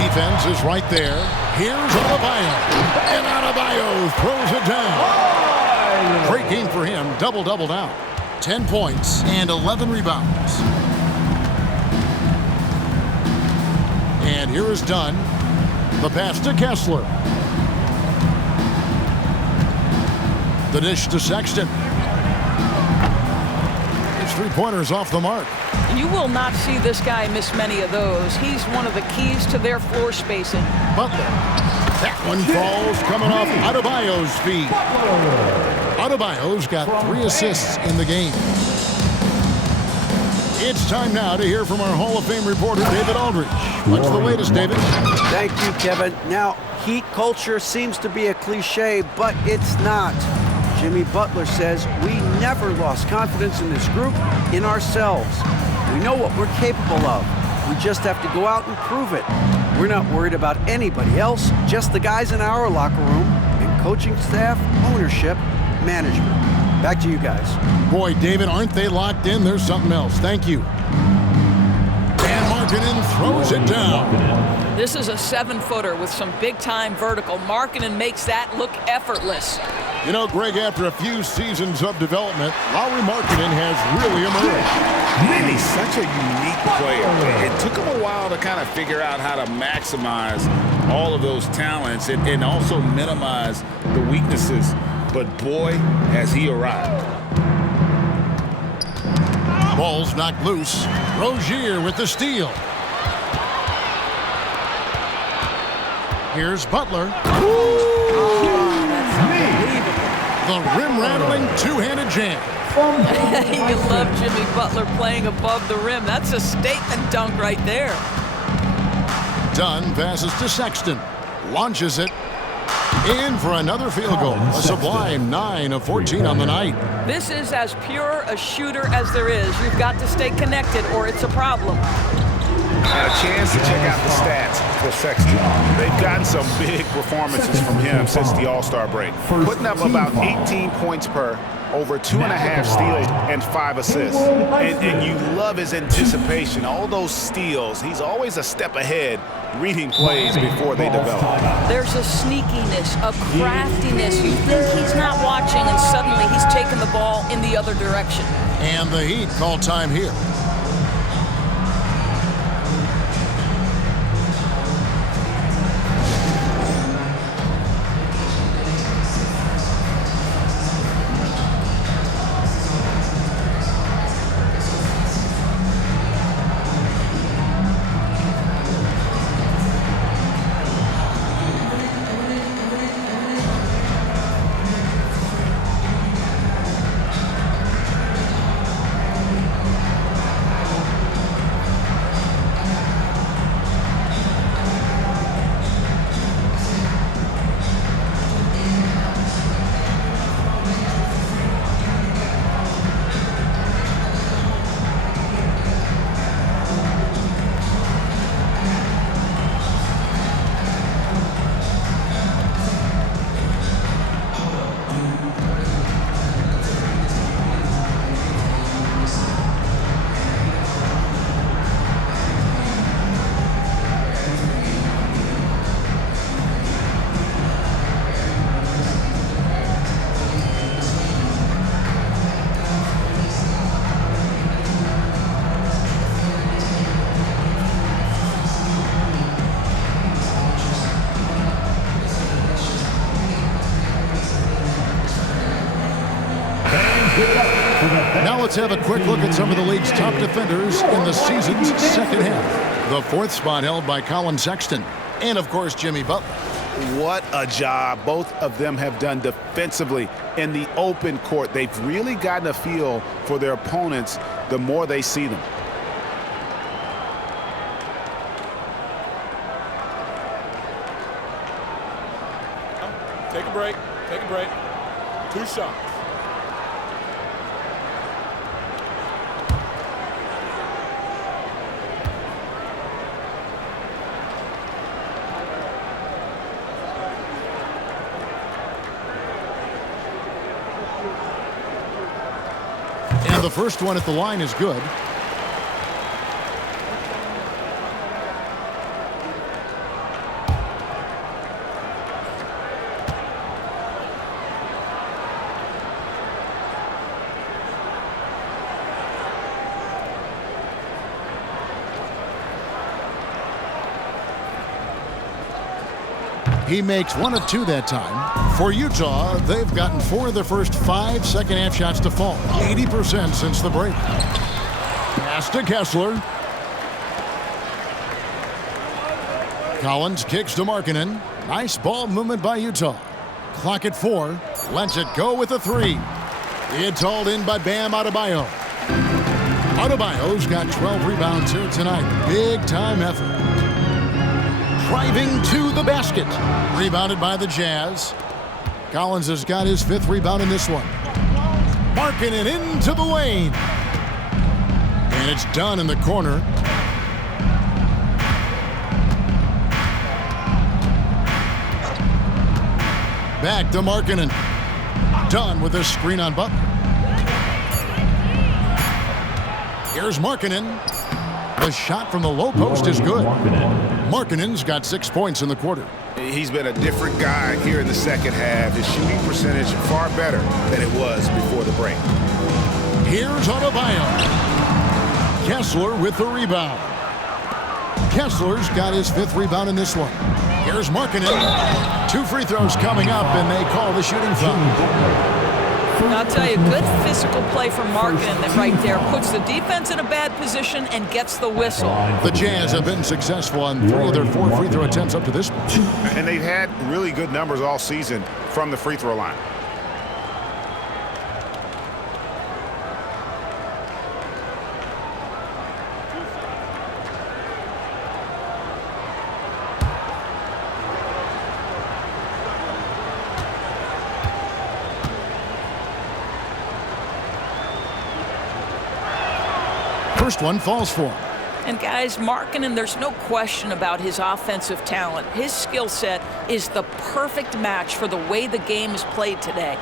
Defense is right there. Here's Adebayo. And Adebayo throws it down. Great game for him. Double-double now. 10 points and 11 rebounds. And here is Dunn. The pass to Kessler. The dish to Sexton. His three-pointers off the mark. You will not see this guy miss many of those. He's one of the keys to their floor spacing. Butler. That one falls coming off Adebayo's feet. Adebayo's got 3 assists in the game. It's time now to hear from our Hall of Fame reporter, David Aldridge. What's the latest, David? Thank you, Kevin. Now, Heat culture seems to be a cliche, but it's not. Jimmy Butler says we never lost confidence in this group, in ourselves. We know what we're capable of. We just have to go out and prove it. We're not worried about anybody else, just the guys in our locker room and coaching staff, ownership, management. Back to you guys. Boy, David, aren't they locked in? There's something else. Thank you. And Markkanen throws it down. This is a 7-footer with some big-time vertical. Markkanen makes that look effortless. You know, Greg, after a few seasons of development, Lauri Markkanen has really emerged. And he's such a unique player. It took him a while to kind of figure out how to maximize all of those talents and also minimize the weaknesses. But boy, has he arrived. Ball's knocked loose. Rozier with the steal. Here's Butler. The rim-rattling two-handed jam. You love Jimmy Butler playing above the rim. That's a statement dunk right there. Dunn passes to Sexton. Launches it. In for another field goal. A sublime 9 of 14 on the night. This is as pure a shooter as there is. You've got to stay connected or it's a problem. And a chance to check out the stats for Sexton. They've gotten some big performances from him since the All-Star break. Putting up about 18 points per, over 2.5 steals and 5 assists. And you love his anticipation. All those steals, he's always a step ahead, reading plays before they develop. There's a sneakiness, a craftiness. You think he's not watching, and suddenly he's taking the ball in the other direction. And the Heat call time here. let's have a quick look at some of the league's top defenders in the season's second half. The fourth spot held by Colin Sexton and, of course, Jimmy Butler. What a job both of them have done defensively in the open court. They've really gotten a feel for their opponents the more they see them. Take a break. Take a break. 2 shots. And the first one at the line is good. He makes 1 of 2 that time. For Utah, they've gotten 4 of their first 5 second-half shots to fall. 80% since the break. Pass to Kessler. Collins kicks to Markkanen. Nice ball movement by Utah. Clock at 4. Lets it go with a 3. It's hauled in by Bam Adebayo. Adebayo's got 12 rebounds here tonight. Big-time effort. Driving to the basket. Rebounded by the Jazz. Collins has got his 5th rebound in this one. Markkanen into the lane. And it's done in the corner. Back to Markkanen. Done with a screen on Butler. Here's Markkanen. The shot from the low post is good. Markkanen's got 6 points in the quarter. He's been a different guy here in the second half. His shooting percentage far better than it was before the break. Here's Adebayo. Kessler with the rebound. Kessler's got his 5th rebound in this one. Here's Markkanen. 2 free throws coming up, and they call the shooting foul. I'll tell you, good physical play from Markkanen that right there puts the defense in a bad position and gets the whistle. The Jazz have been successful on 3 of their 4 free throw attempts up to this point. And they've had really good numbers all season from the free throw line. First one falls for him. And guys, Markkanen, there's no question about his offensive talent. His skill set is the perfect match for the way the game is played today.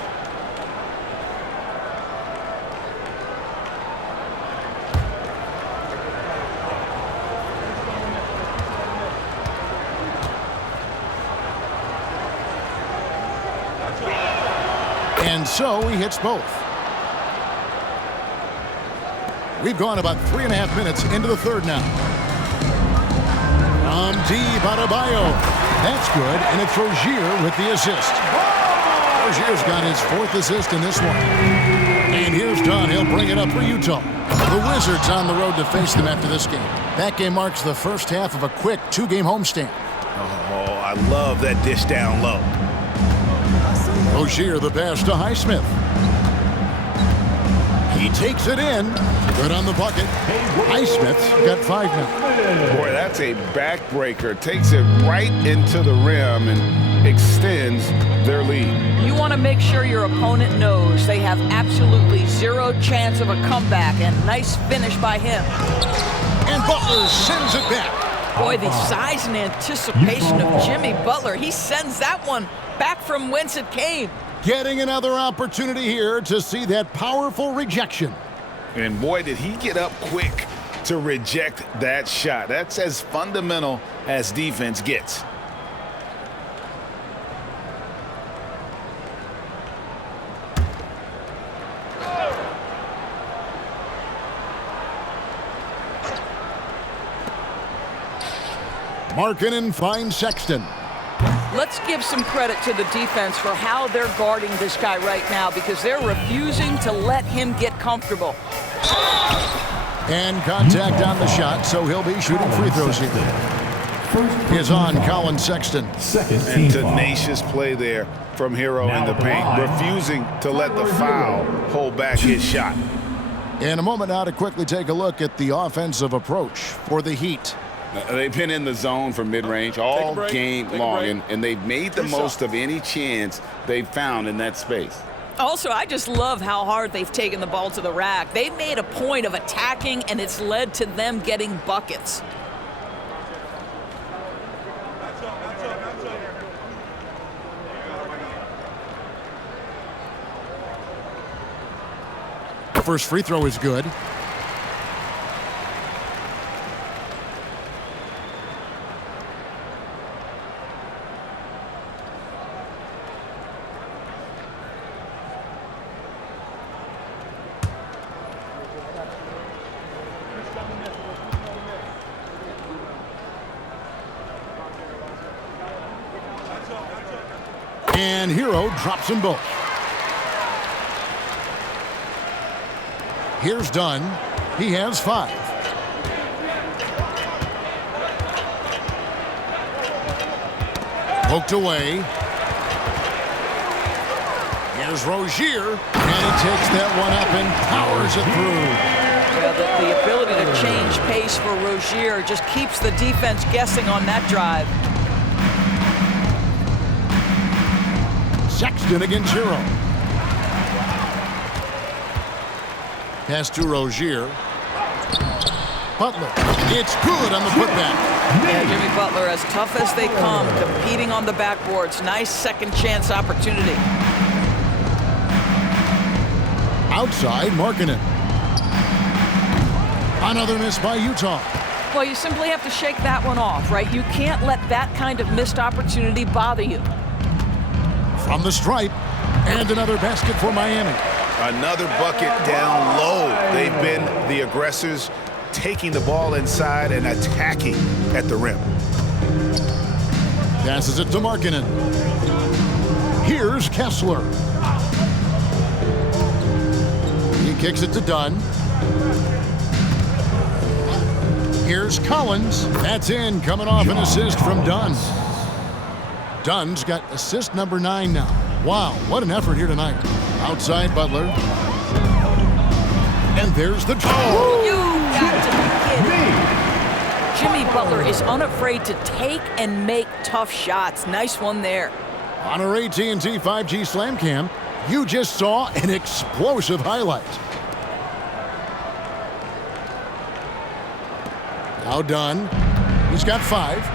And so he hits both. We've gone about 3.5 minutes into the third now. From deep, Adebayo. That's good, and it's Rozier with the assist. Rozier's got his 4th assist in this one. And here's Dunn. He'll bring it up for Utah. The Wizards on the road to face them after this game. That game marks the first half of a quick 2-game homestand. Oh, I love that dish down low. Rozier the pass to Highsmith. He takes it in. Good on the bucket. Highsmith's got 5 now. Boy, that's a backbreaker. Takes it right into the rim and extends their lead. You want to make sure your opponent knows they have absolutely 0 chance of a comeback, and nice finish by him. And Butler sends it back. Boy, the size and anticipation of Jimmy Butler. He sends that one back from whence it came. Getting another opportunity here to see that powerful rejection. And boy, did he get up quick to reject that shot. That's as fundamental as defense gets. Markkanen finds Sexton. Let's give some credit to the defense for how they're guarding this guy right now, because they're refusing to let him get comfortable. And contact on the shot, so he'll be shooting free throws here. Is on Colin Sexton. And tenacious play there from Hero in the paint, refusing to let the foul hold back his shot. In a moment now to quickly take a look at the offensive approach for the Heat. They've been in the zone for mid-range all game long, and they've made the most of any chance they've found in that space. Also, I just love how hard they've taken the ball to the rack. They've made a point of attacking, and it's led to them getting buckets. The first free throw is good. And Hero drops them both. Here's Dunn. He has 5. Poked away. Here's Rozier, and he takes that one up and powers it through. Yeah, the ability to change pace for Rozier just keeps the defense guessing on that drive. Sexton against Hero. Pass to Rozier. Butler. It's good on the putback. Yeah, Jimmy Butler, as tough as they come, competing on the backboards. Nice second chance opportunity. Outside, Markkanen. Another miss by Utah. Well, you simply have to shake that one off, right? You can't let that kind of missed opportunity bother you. From the stripe, and another basket for Miami. Another bucket down low. They've been the aggressors, taking the ball inside and attacking at the rim. Passes it to Markkanen. Here's Kessler. He kicks it to Dunn. Here's Collins. That's in, coming off an assist from Dunn. Dunn's got assist number 9 now. Wow, what an effort here tonight. Outside Butler. And there's the draw. You got to be kidding. Jimmy Butler is unafraid to take and make tough shots. Nice one there. On our AT&T 5G Slam Cam, you just saw an explosive highlight. Now Dunn. He's got 5.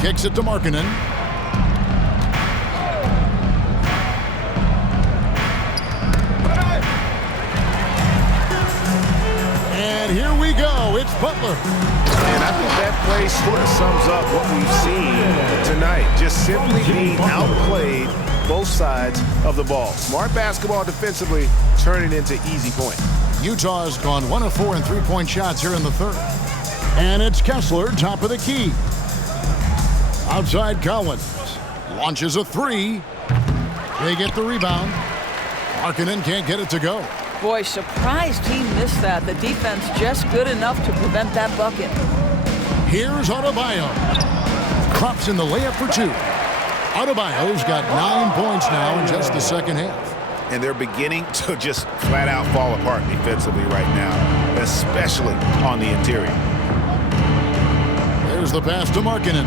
Kicks it to Markkanen. And here we go. It's Butler. And I think that play sort of sums up what we've seen tonight. Just simply being outplayed both sides of the ball. Smart basketball defensively, turning into easy points. Utah has gone 1 of 4 in three-point shots here in the third. And it's Kessler, top of the key. Outside Collins. Launches a 3. They get the rebound. Markkanen can't get it to go. Boy, surprised he missed that. The defense just good enough to prevent that bucket. Here's Adebayo. Crops in the layup for 2. Adebayo's got 9 points now in just the second half. And they're beginning to just flat out fall apart defensively right now, especially on the interior. There's the pass to Markkanen.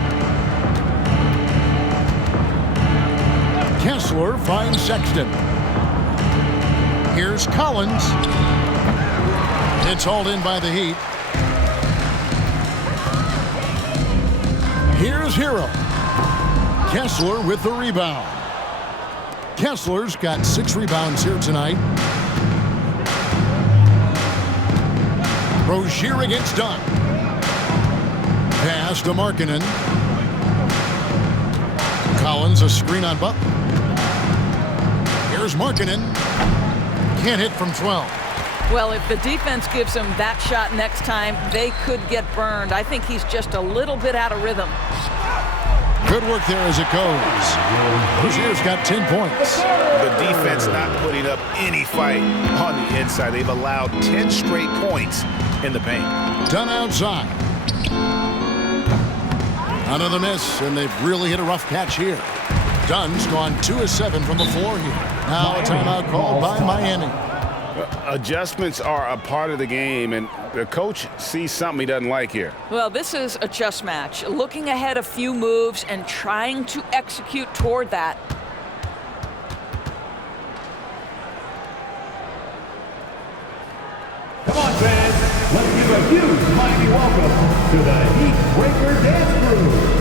Kessler finds Sexton. Here's Collins. It's hauled in by the Heat. Here's Hero. Kessler with the rebound. Kessler's got 6 rebounds here tonight. Rozier against Dunn. Pass to Markkanen. Collins, a screen on Butler. Here's Markkanen. Can't hit from 12. Well, if the defense gives him that shot next time, they could get burned. I think he's just a little bit out of rhythm. Good work there as it goes. Rozier's got 10 points. The defense not putting up any fight on the inside. They've allowed 10 straight points in the paint. Dunn outside. Another miss, and they've really hit a rough patch here. Dunn's gone 2 of 7 from the floor here. Now a timeout called by Miami. Adjustments are a part of the game, and the coach sees something he doesn't like here. Well, this is a chess match. Looking ahead a few moves and trying to execute toward that. Come on, fans. Let's give a huge mighty welcome to the Heat Breaker Dance Crew.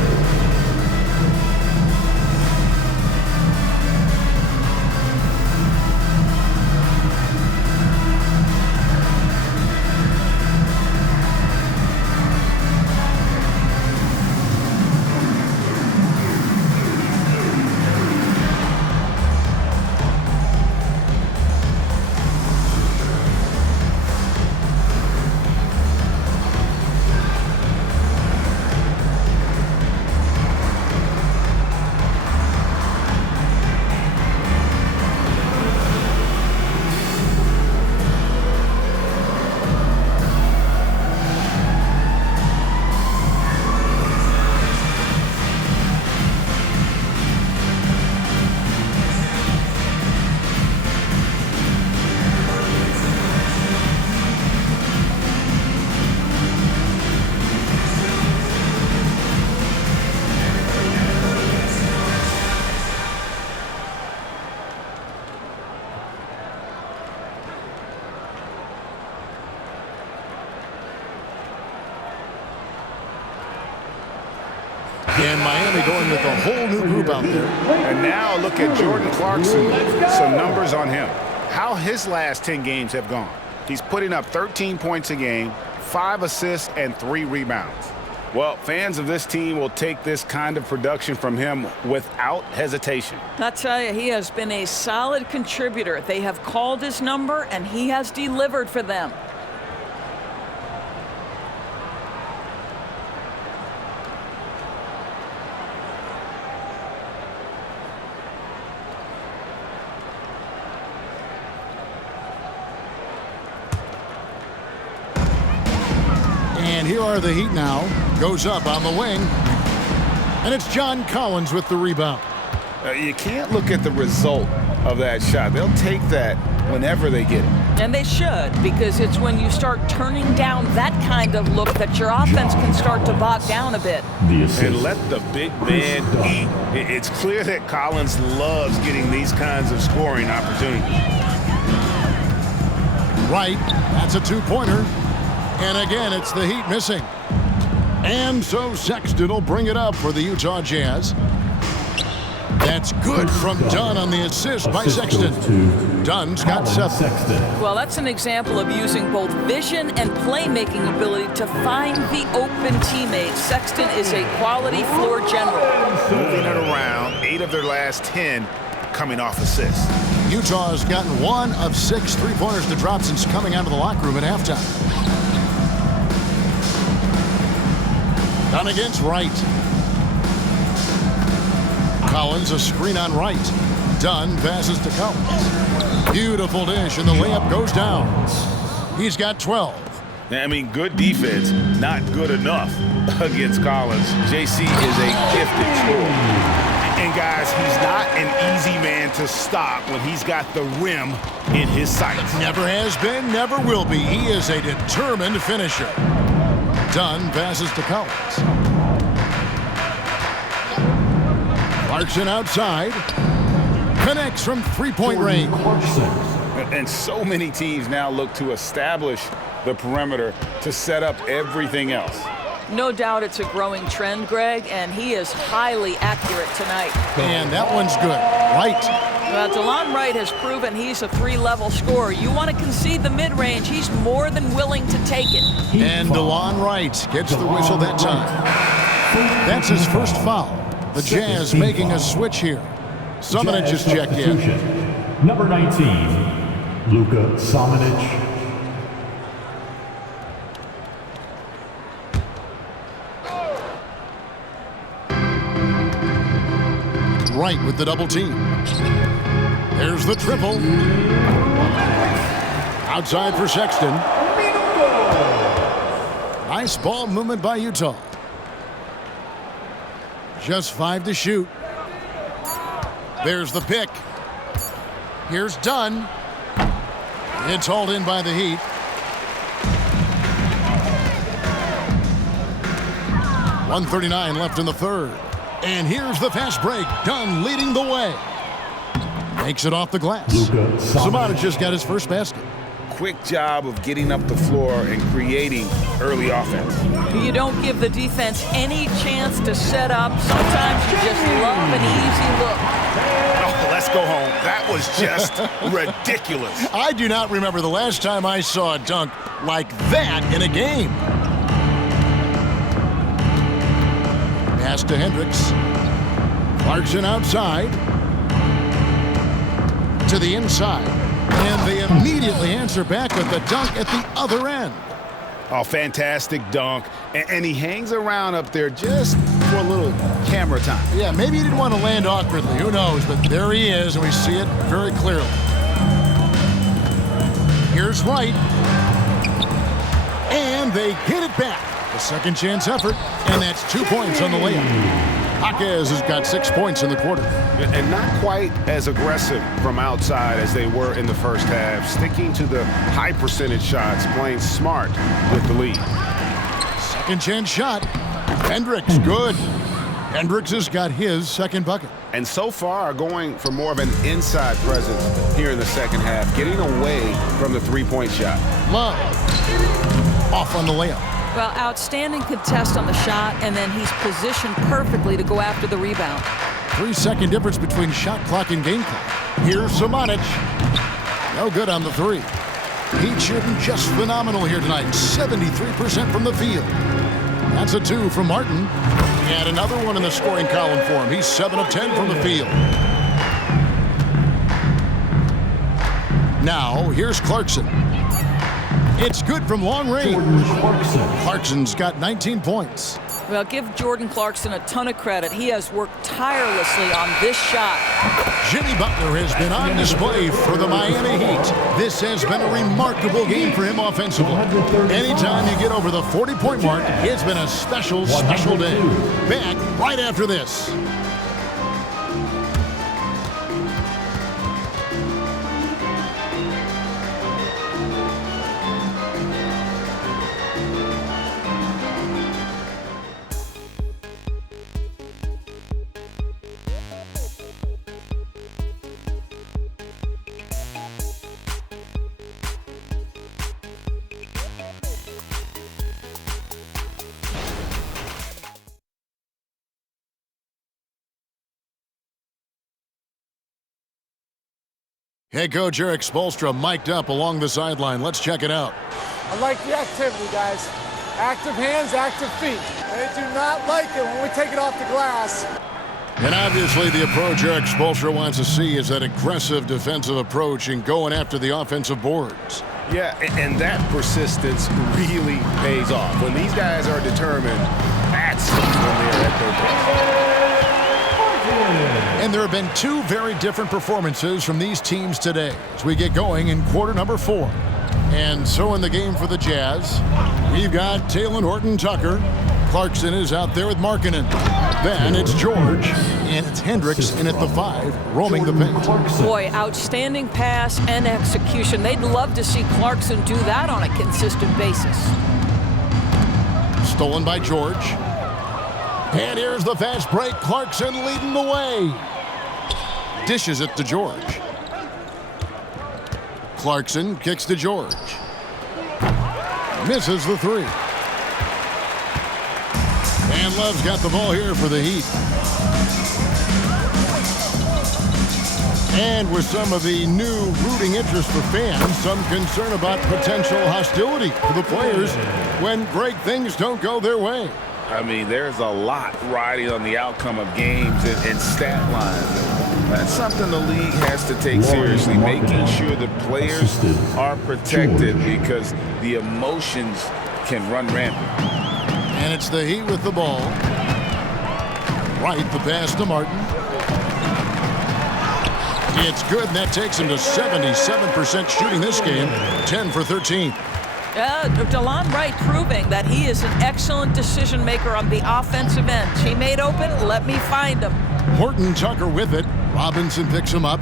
And Miami going with a whole new group out there. And now look at Jordan Clarkson. Some numbers on him. How his last 10 games have gone. He's putting up 13 points a game, 5 assists, and 3 rebounds. Well, fans of this team will take this kind of production from him without hesitation. I tell you, he has been a solid contributor. They have called his number, and he has delivered for them. And here are the Heat now. Goes up on the wing. And it's John Collins with the rebound. You can't look at the result of that shot. They'll take that whenever they get it. And they should, because it's when you start turning down that kind of look that your offense can start to bog down a bit. And let the big man eat. It's clear that Collins loves getting these kinds of scoring opportunities. Right, that's a two-pointer. And again, it's the Heat missing. And so Sexton will bring it up for the Utah Jazz. That's good from Dunn on the assist by Sexton. Dunn's got 7. Well, that's an example of using both vision and playmaking ability to find the open teammate. Sexton is a quality floor general. Moving it around, 8 of their last 10 coming off assists. Utah's gotten 1 of 6 three-pointers to drop since coming out of the locker room at halftime. Dunn against Wright. Collins a screen on Wright. Dunn passes to Collins. Beautiful dish, and the layup goes down. He's got 12. I mean, good defense, not good enough against Collins. JC is a gifted scorer. And guys, he's not an easy man to stop when he's got the rim in his sights. Never has been, never will be. He is a determined finisher. Dunn passes to Collins. Clarkson outside. Connects from three-point range. And so many teams now look to establish the perimeter to set up everything else. No doubt it's a growing trend, Greg, and he is highly accurate tonight. And that one's good. Wright. Well, DeLon Wright has proven he's a 3-level scorer. You want to concede the mid-range, he's more than willing to take it. And DeLon Wright gets the whistle that time. That's his first foul. The Jazz making a switch here. Samanic just checked in. Number 19, Luka Samanic. Wright with the double team. There's the triple. Outside for Sexton. Nice ball movement by Utah. Just 5 to shoot. There's the pick. Here's Dunn. It's hauled in by the Heat. .139 left in the third. And here's the fast break. Dunn leading the way. Makes it off the glass. Samanic just got his first basket. Quick job of getting up the floor and creating early offense. You don't give the defense any chance to set up. Sometimes you just love an easy look. Oh, let's go home. That was just ridiculous. I do not remember the last time I saw a dunk like that in a game. Pass to Hendricks. Clarkson outside. To the inside. And they immediately answer back with the dunk at the other end. Oh, fantastic dunk. And he hangs around up there just for a little camera time. Yeah, maybe he didn't want to land awkwardly. Who knows? But there he is, and we see it very clearly. Here's Wright. And they get it back. A second chance effort, and that's 2 points on the layup. Jaquez has got 6 points in the quarter. And not quite as aggressive from outside as they were in the first half, sticking to the high percentage shots, playing smart with the lead. Second chance shot. Hendricks, good. Hendricks has got his second bucket. And so far going for more of an inside presence here in the second half, getting away from the three-point shot. Love off on the layup. Well, outstanding contest on the shot, and then he's positioned perfectly to go after the rebound. 3-second difference between shot clock and game clock. Here's Samanic. No good on the three. Heat shooting just phenomenal here tonight. 73% from the field. That's a 2 from Martin. And another one in the scoring column for him. He's 7 of 10 from the field. Now, here's Clarkson. It's good from long range. Clarkson's got 19 points. Well, give Jordan Clarkson a ton of credit. He has worked tirelessly on this shot. Jimmy Butler has been on display for the Miami Heat. This has been a remarkable game for him offensively. Anytime you get over the 40-point mark, it's been a special, special day. Back right after this. Head coach Eric Spoelstra mic'd up along the sideline. Let's check it out. I like the activity, guys. Active hands, active feet. They do not like it when we take it off the glass. And obviously the approach Eric Spoelstra wants to see is that aggressive defensive approach and going after the offensive boards. Yeah, and that persistence really pays off. When these guys are determined, that's when they're at their best. And there have been 2 very different performances from these teams today as we get going in quarter number 4. And so in the game for the Jazz, we've got Talen Horton-Tucker. Clarkson is out there with Markkanen. Then it's George, and it's Hendricks in at the 5, roaming the paint. Boy, outstanding pass and execution. They'd love to see Clarkson do that on a consistent basis. Stolen by George. And here's the fast break. Clarkson leading the way. Dishes it to George. Clarkson kicks to George. Misses the 3. And Love's got the ball here for the Heat. And with some of the new rooting interest for fans, some concern about potential hostility for the players when great things don't go their way. I mean, there's a lot riding on the outcome of games and stat lines. That's something the league has to take seriously, making sure the players are protected because the emotions can run rampant. And it's the Heat with the ball. Right, the pass to Martin. It's good, and that takes him to 77% shooting this game, 10 for 13. DeLon Wright proving that he is an excellent decision maker on the offensive end. He made open, let me find him. Horton Tucker with it. Robinson picks him up.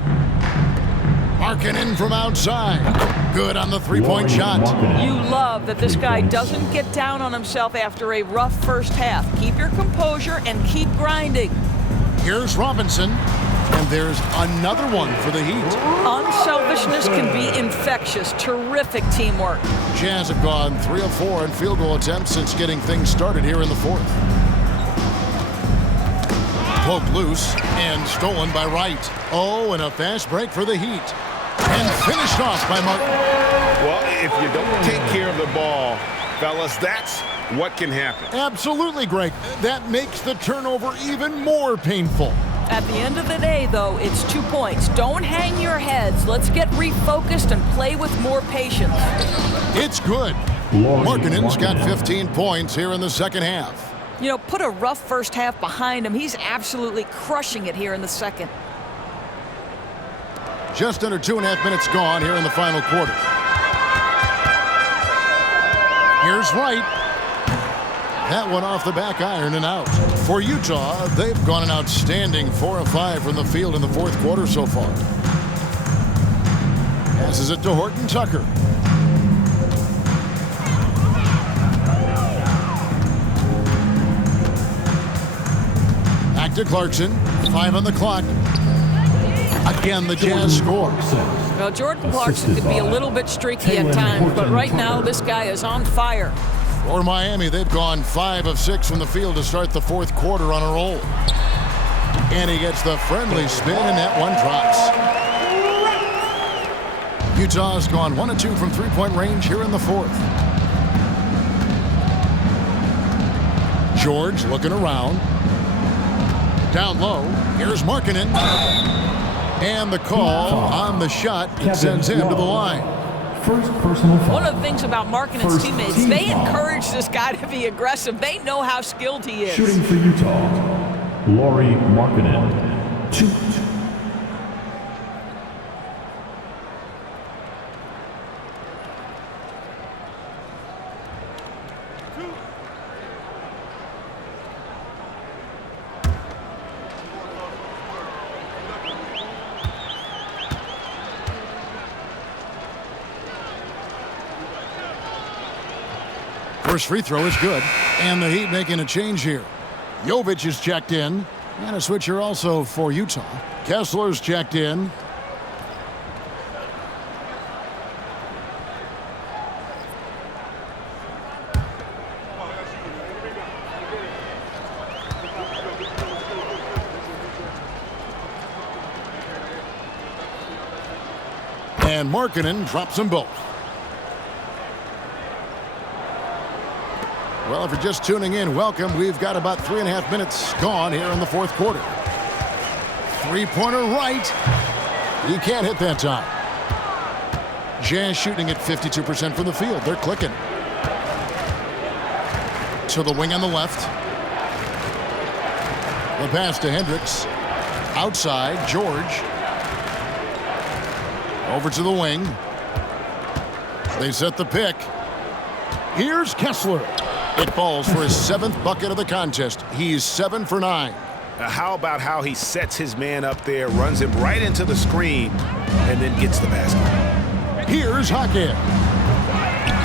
Markkanen from outside. Good on the three-point shot. You love that this guy doesn't get down on himself after a rough first half. Keep your composure and keep grinding. Here's Robinson. And there's another one for the Heat. Unselfishness can be infectious. Terrific teamwork. Jazz have gone 3 of 4 in field goal attempts since getting things started here in the fourth. Poked loose and stolen by Wright. Oh, and a fast break for the Heat. And finished off by Martin. Well, if you don't take care of the ball, fellas, that's what can happen. Absolutely, Greg. That makes the turnover even more painful. At the end of the day, though, it's 2 points. Don't hang your heads. Let's get refocused and play with more patience. It's good. Markkanen's got 15 points here in the second half. You know, put a rough first half behind him. He's absolutely crushing it here in the second. Just under 2.5 minutes gone here in the final quarter. Here's Wright. That one off the back iron and out. For Utah, they've gone an outstanding 4 of 5 from the field in the fourth quarter so far. Passes it to Horton Tucker. Back to Clarkson. 5 on the clock. Again, the Jazz score. Well, Jordan Clarkson could be a little bit streaky at times, but right now this guy is on fire. For Miami, they've gone 5 of 6 from the field to start the fourth quarter on a roll. And he gets the friendly spin, and that one drops. Utah's gone 1 of 2 from three-point range here in the fourth. George looking around. Down low, here's Markkanen. And the call on the shot sends him to the line. First personal foul. One of the things about Markkanen's teammates, they encourage this guy to be aggressive. They know how skilled he is. Shooting for Utah, Lauri Markkanen, 2. First free throw is good, and the Heat making a change here. Jovic is checked in, and a switcher also for Utah. Kessler's checked in. And Markkanen drops them both. Well, if you're just tuning in, welcome. We've got about 3.5 minutes gone here in the fourth quarter. Three-pointer right. He can't hit that time. Jazz shooting at 52% from the field. They're clicking. To the wing on the left. The pass to Hendricks. Outside, George. Over to the wing. They set the pick. Here's Kessler. It falls for his 7th bucket of the contest. He's 7 for 9. How about how he sets his man up there, runs him right into the screen, and then gets the basket. Here's Hackett.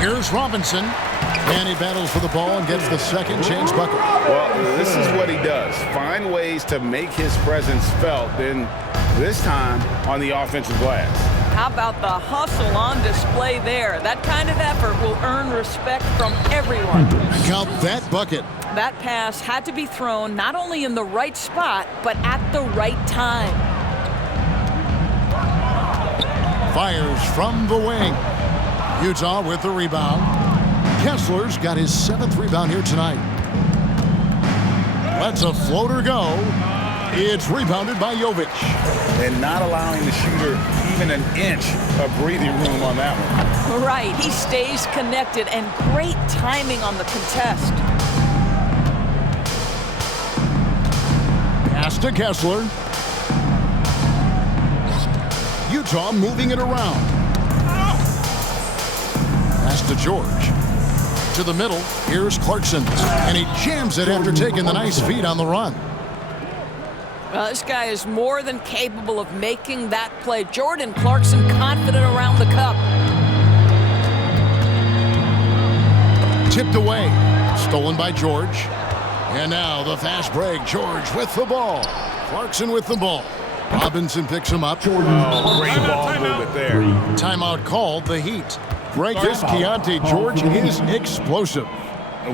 Here's Robinson. And he battles for the ball and gets the second chance bucket. Well, this is what he does. Find ways to make his presence felt, then this time on the offensive glass. How about the hustle on display there? That kind of effort will earn respect from everyone. Count that bucket. That pass had to be thrown not only in the right spot, but at the right time. Fires from the wing. Utah with the rebound. Kessler's got his 7th rebound here tonight. Lets a floater go. It's rebounded by Jovic. And not allowing the shooter even an inch of breathing room on that one. Right, he stays connected, and great timing on the contest. Pass to Kessler. Utah moving it around. Pass to George. To the middle. Here's Clarkson. And he jams it after taking the nice feed on the run. Well, this guy is more than capable of making that play. Jordan Clarkson confident around the cup. Tipped away. Stolen by George. And now the fast break. George with the ball. Clarkson with the ball. Robinson picks him up. Oh, great ball movement there. Timeout called, the Heat. Greg, this Keontae George is explosive.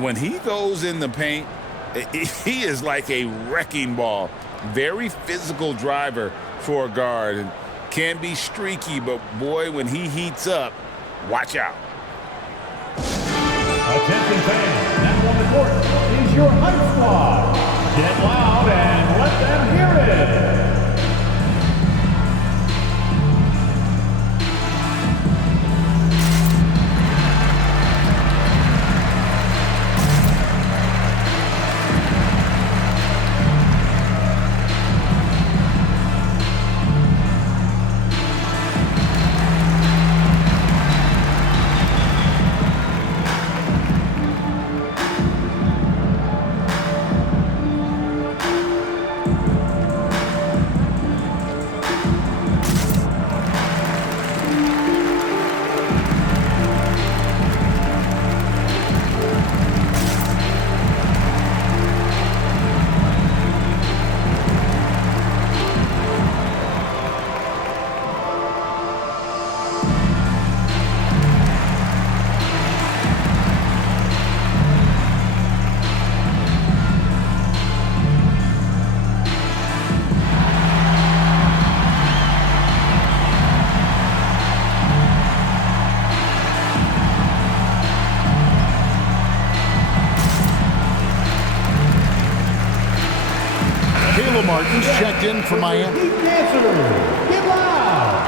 When he goes in the paint, he is like a wrecking ball. Very physical driver for a guard. And can be streaky, but boy, when he heats up, watch out. Attention fans, now on the court is your hype squad. Get loud and let them hear it. Martin's checked in for Miami. Heat dancers, get loud.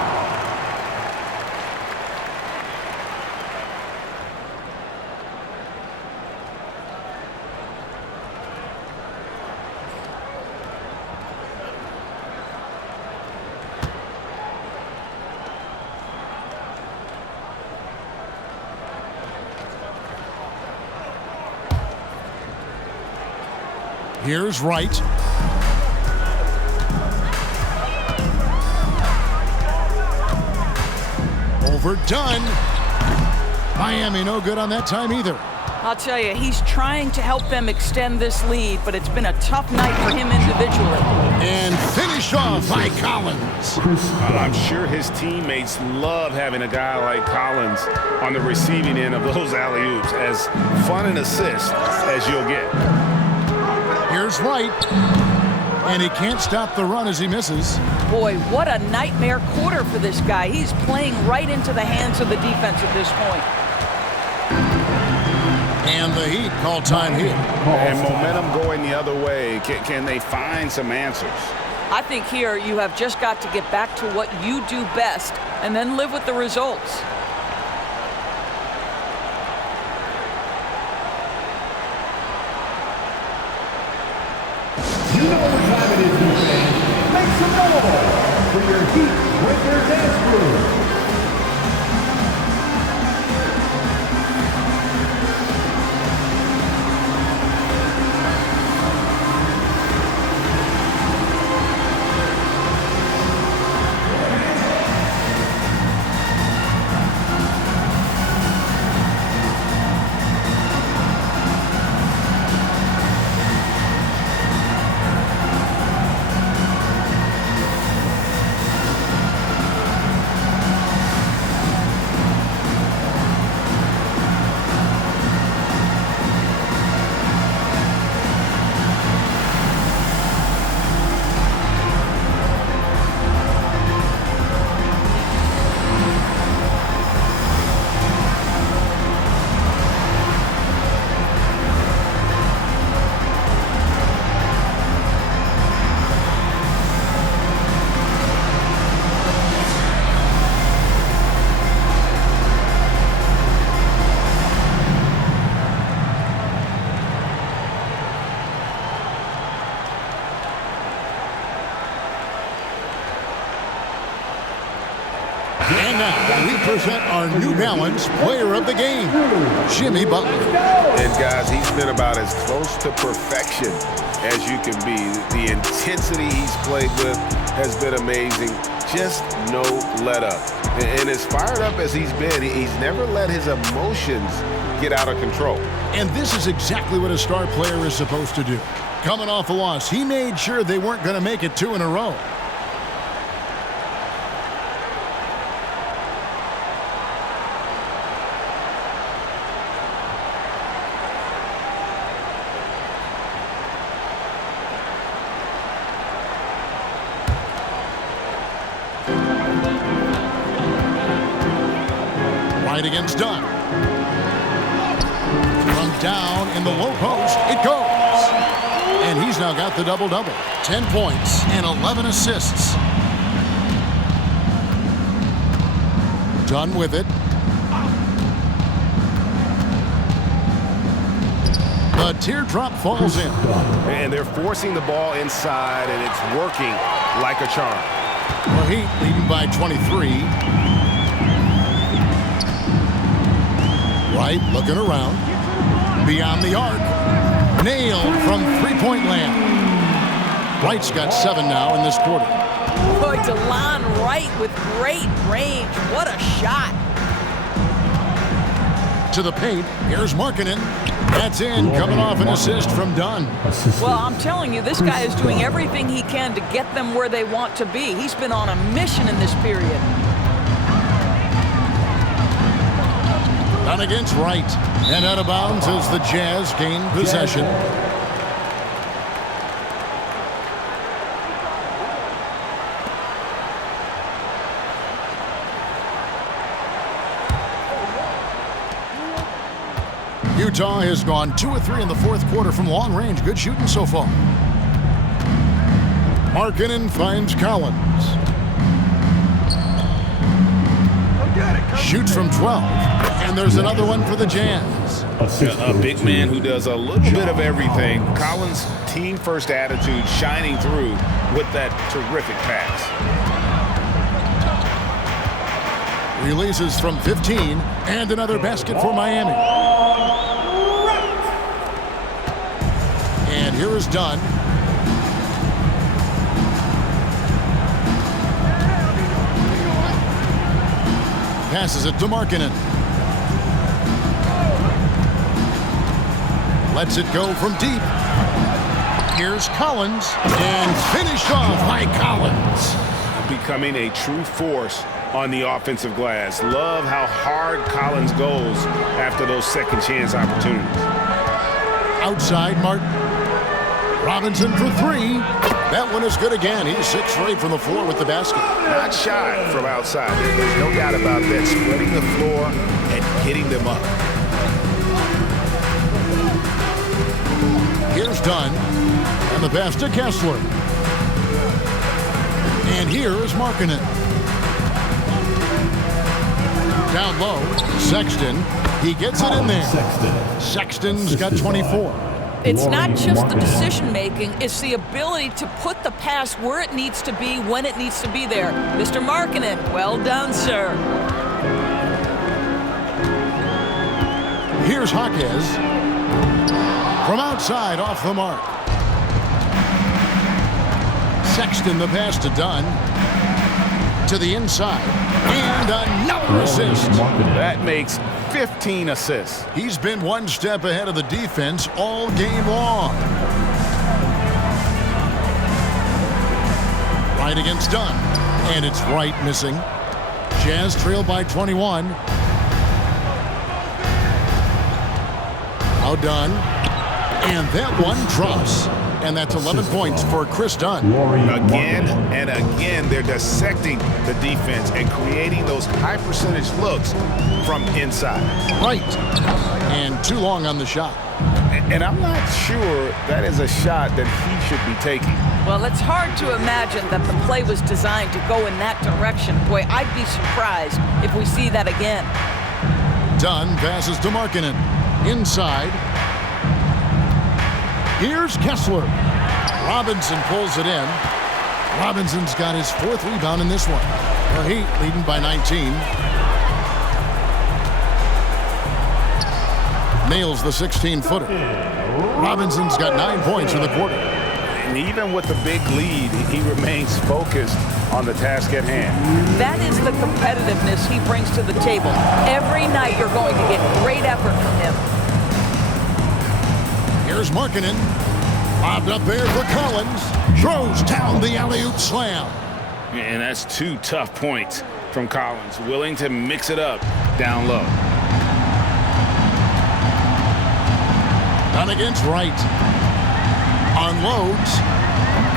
Here's Wright. Overdone. Miami no good on that time either. I'll tell you, he's trying to help them extend this lead, but it's been a tough night for him individually. And finished off by Collins. I'm sure his teammates love having a guy like Collins on the receiving end of those alley-oops. As fun an assist as you'll get. Here's Wright. And he can't stop the run as he misses. Boy, what a nightmare quarter for this guy. He's playing right into the hands of the defense at this point. And the Heat call time here. And momentum going the other way. Can they find some answers? I think here you have just got to get back to what you do best and then live with the results. You know what time it is, Heat fans. Make some noise for your Heat Winter Dance Crew. And now we present our New Balance Player of the Game, Jimmy Butler. And guys, he's been about as close to perfection as you can be. The intensity he's played with has been amazing. Just no let up. And as fired up as he's been, he's never let his emotions get out of control. And this is exactly what a star player is supposed to do. Coming off a loss, he made sure they weren't going to make it 2 in a row. Right against Dunn. From down in the low post, it goes. And he's now got the double-double. 10 points and 11 assists. Dunn with it. The teardrop falls in. And they're forcing the ball inside, and it's working like a charm. Well, Heat leading by 23. Right, looking around. Beyond the arc. Nailed from three-point land. Wright's got 7 now in this quarter. Boy, DeLon Wright with great range. What a shot. To the paint. Here's Markkanen. That's in, coming off an assist from Dunn. Well, I'm telling you, this guy is doing everything he can to get them where they want to be. He's been on a mission in this period. Dunn against Wright. And out of bounds as the Jazz gain possession. Utah has gone 2 of 3 in the fourth quarter from long range. Good shooting so far. Markkanen finds Collins. Shoots from 12. And there's another one for the Jazz. A big man who does a little bit of everything. Collins' team-first attitude shining through with that terrific pass. Releases from 15. And another basket for Miami. And here is Dunn. Passes it to Markkanen. Lets it go from deep. Here's Collins. And finished off by Collins. Becoming a true force on the offensive glass. Love how hard Collins goes after those second chance opportunities. Outside, Martin. Robinson for 3. That one is good again. He's 6 for 8 from the floor with the basket. Not shy from outside. There's no doubt about that. Spreading the floor and hitting them up. Here's Dunn. And the pass to Kessler. And here is Markkanen. Down low. Sexton. He gets it in there. Sexton's got 24. It's not just the decision-making, it's the ability to put the pass where it needs to be, when it needs to be there. Mr. Markkanen, well done, sir. Here's Jaquez. From outside, off the mark. Sexton, the pass to Dunn. To the inside. And another assist. That makes 15 assists. He's been one step ahead of the defense all game long. Right against Dunn. And it's Wright missing. Jazz trail by 21. Now Dunn. And that one drops. And that's 11 points for Chris Dunn. Again and again, they're dissecting the defense and creating those high percentage looks from inside. Right. And too long on the shot. And I'm not sure that is a shot that he should be taking. Well, it's hard to imagine that the play was designed to go in that direction. Boy, I'd be surprised if we see that again. Dunn passes to Markkanen. Inside. Here's Kessler. Robinson pulls it in. Robinson's got his 4th rebound in this one. The Heat leading by 19. Nails the 16-footer. Robinson's got 9 points in the quarter. And even with the big lead, he remains focused on the task at hand. That is the competitiveness he brings to the table. Every night you're going to get great effort from him. Here's Markkanen. Bobbed up there for Collins. Throws down the alley-oop slam. And that's 2 tough points from Collins, willing to mix it up down low. Down against Wright. Unloads.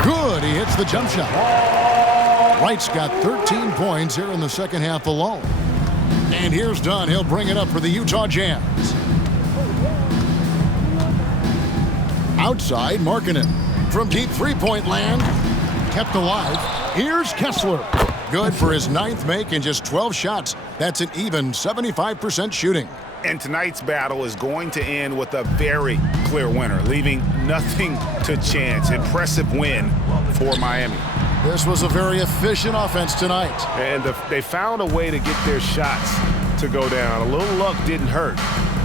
Good. He hits the jump shot. Wright's got 13 points here in the second half alone. And here's Dunn. He'll bring it up for the Utah Jazz. Outside, Markkanen. From deep three-point land. Kept alive. Here's Kessler. Good for his 9th make in just 12 shots. That's an even 75% shooting. And tonight's battle is going to end with a very clear winner, leaving nothing to chance. Impressive win for Miami. This was a very efficient offense tonight. And they found a way to get their shots to go down. A little luck didn't hurt.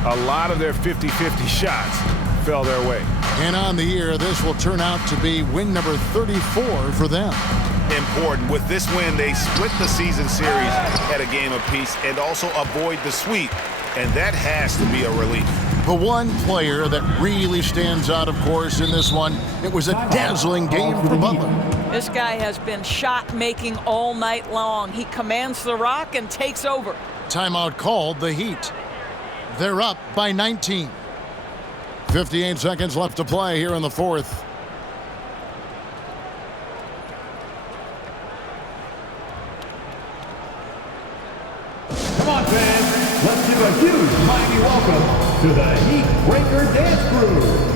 A lot of their 50-50 shots fell their way. And on the year, this will turn out to be win number 34 for them. Important. With this win, they split the season series at a game apiece and also avoid the sweep. And that has to be a relief. The one player that really stands out, of course, in this one, it was a dazzling game for Butler. This guy has been shot-making all night long. He commands the rock and takes over. Timeout called, the Heat. They're up by 19. 58 seconds left to play here in the fourth. Come on, fans. Let's do a huge mighty welcome to the Heat Breaker Dance Crew.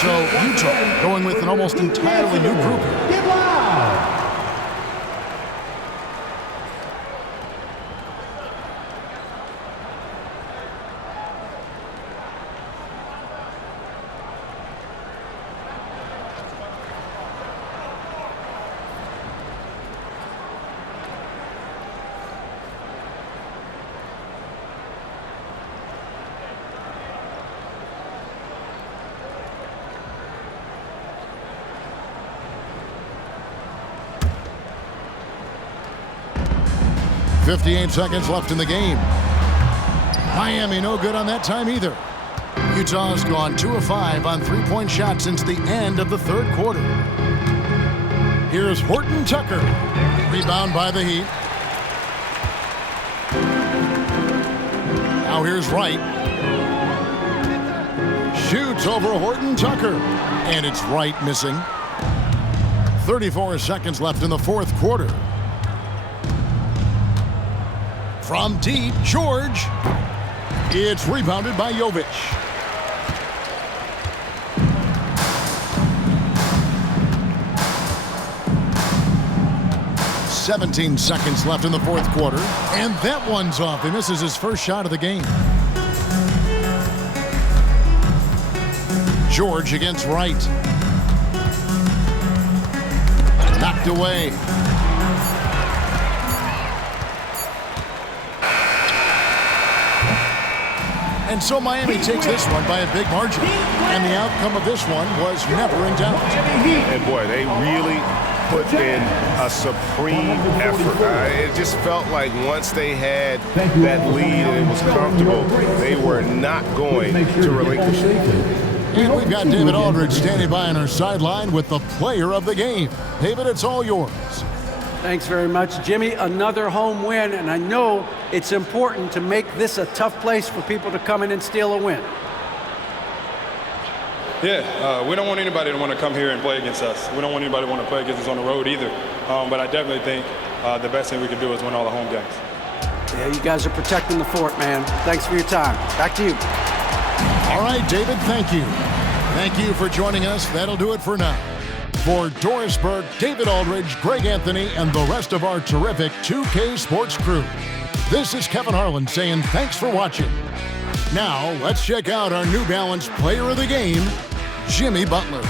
So Utah going with an almost entirely new group. Get loud! .58 seconds left in the game. Miami no good on that time either. Utah's gone 2 of 5 on three-point shots since the end of the third quarter. Here's Horton Tucker. Rebound by the Heat. Now here's Wright. Shoots over Horton Tucker. And it's Wright missing. 34 seconds left in the fourth quarter. From deep, George. It's rebounded by Jovic. .17 seconds left in the fourth quarter. And that one's off. He misses his first shot of the game. George against Wright. Knocked away. And so Miami takes this one by a big margin. And the outcome of this one was never in doubt. And boy, they really put in a supreme effort. It just felt like once they had that lead and it was comfortable, they were not going to relinquish it. And we've got David Aldridge standing by on our sideline with the player of the game. David, it's all yours. Thanks very much, Jimmy. Another home win, and I know it's important to make this a tough place for people to come in and steal a win. Yeah, we don't want anybody to want to come here and play against us. We don't want anybody to want to play against us on the road either. But I definitely think the best thing we can do is win all the home games. Yeah, you guys are protecting the fort, man. Thanks for your time. Back to you. All right, David, thank you. Thank you for joining us. That'll do it for now. For Doris Burke, David Aldridge, Greg Anthony, and the rest of our terrific 2K Sports crew, this is Kevin Harlan saying thanks for watching. Now, let's check out our New Balance player of the game, Jimmy Butler.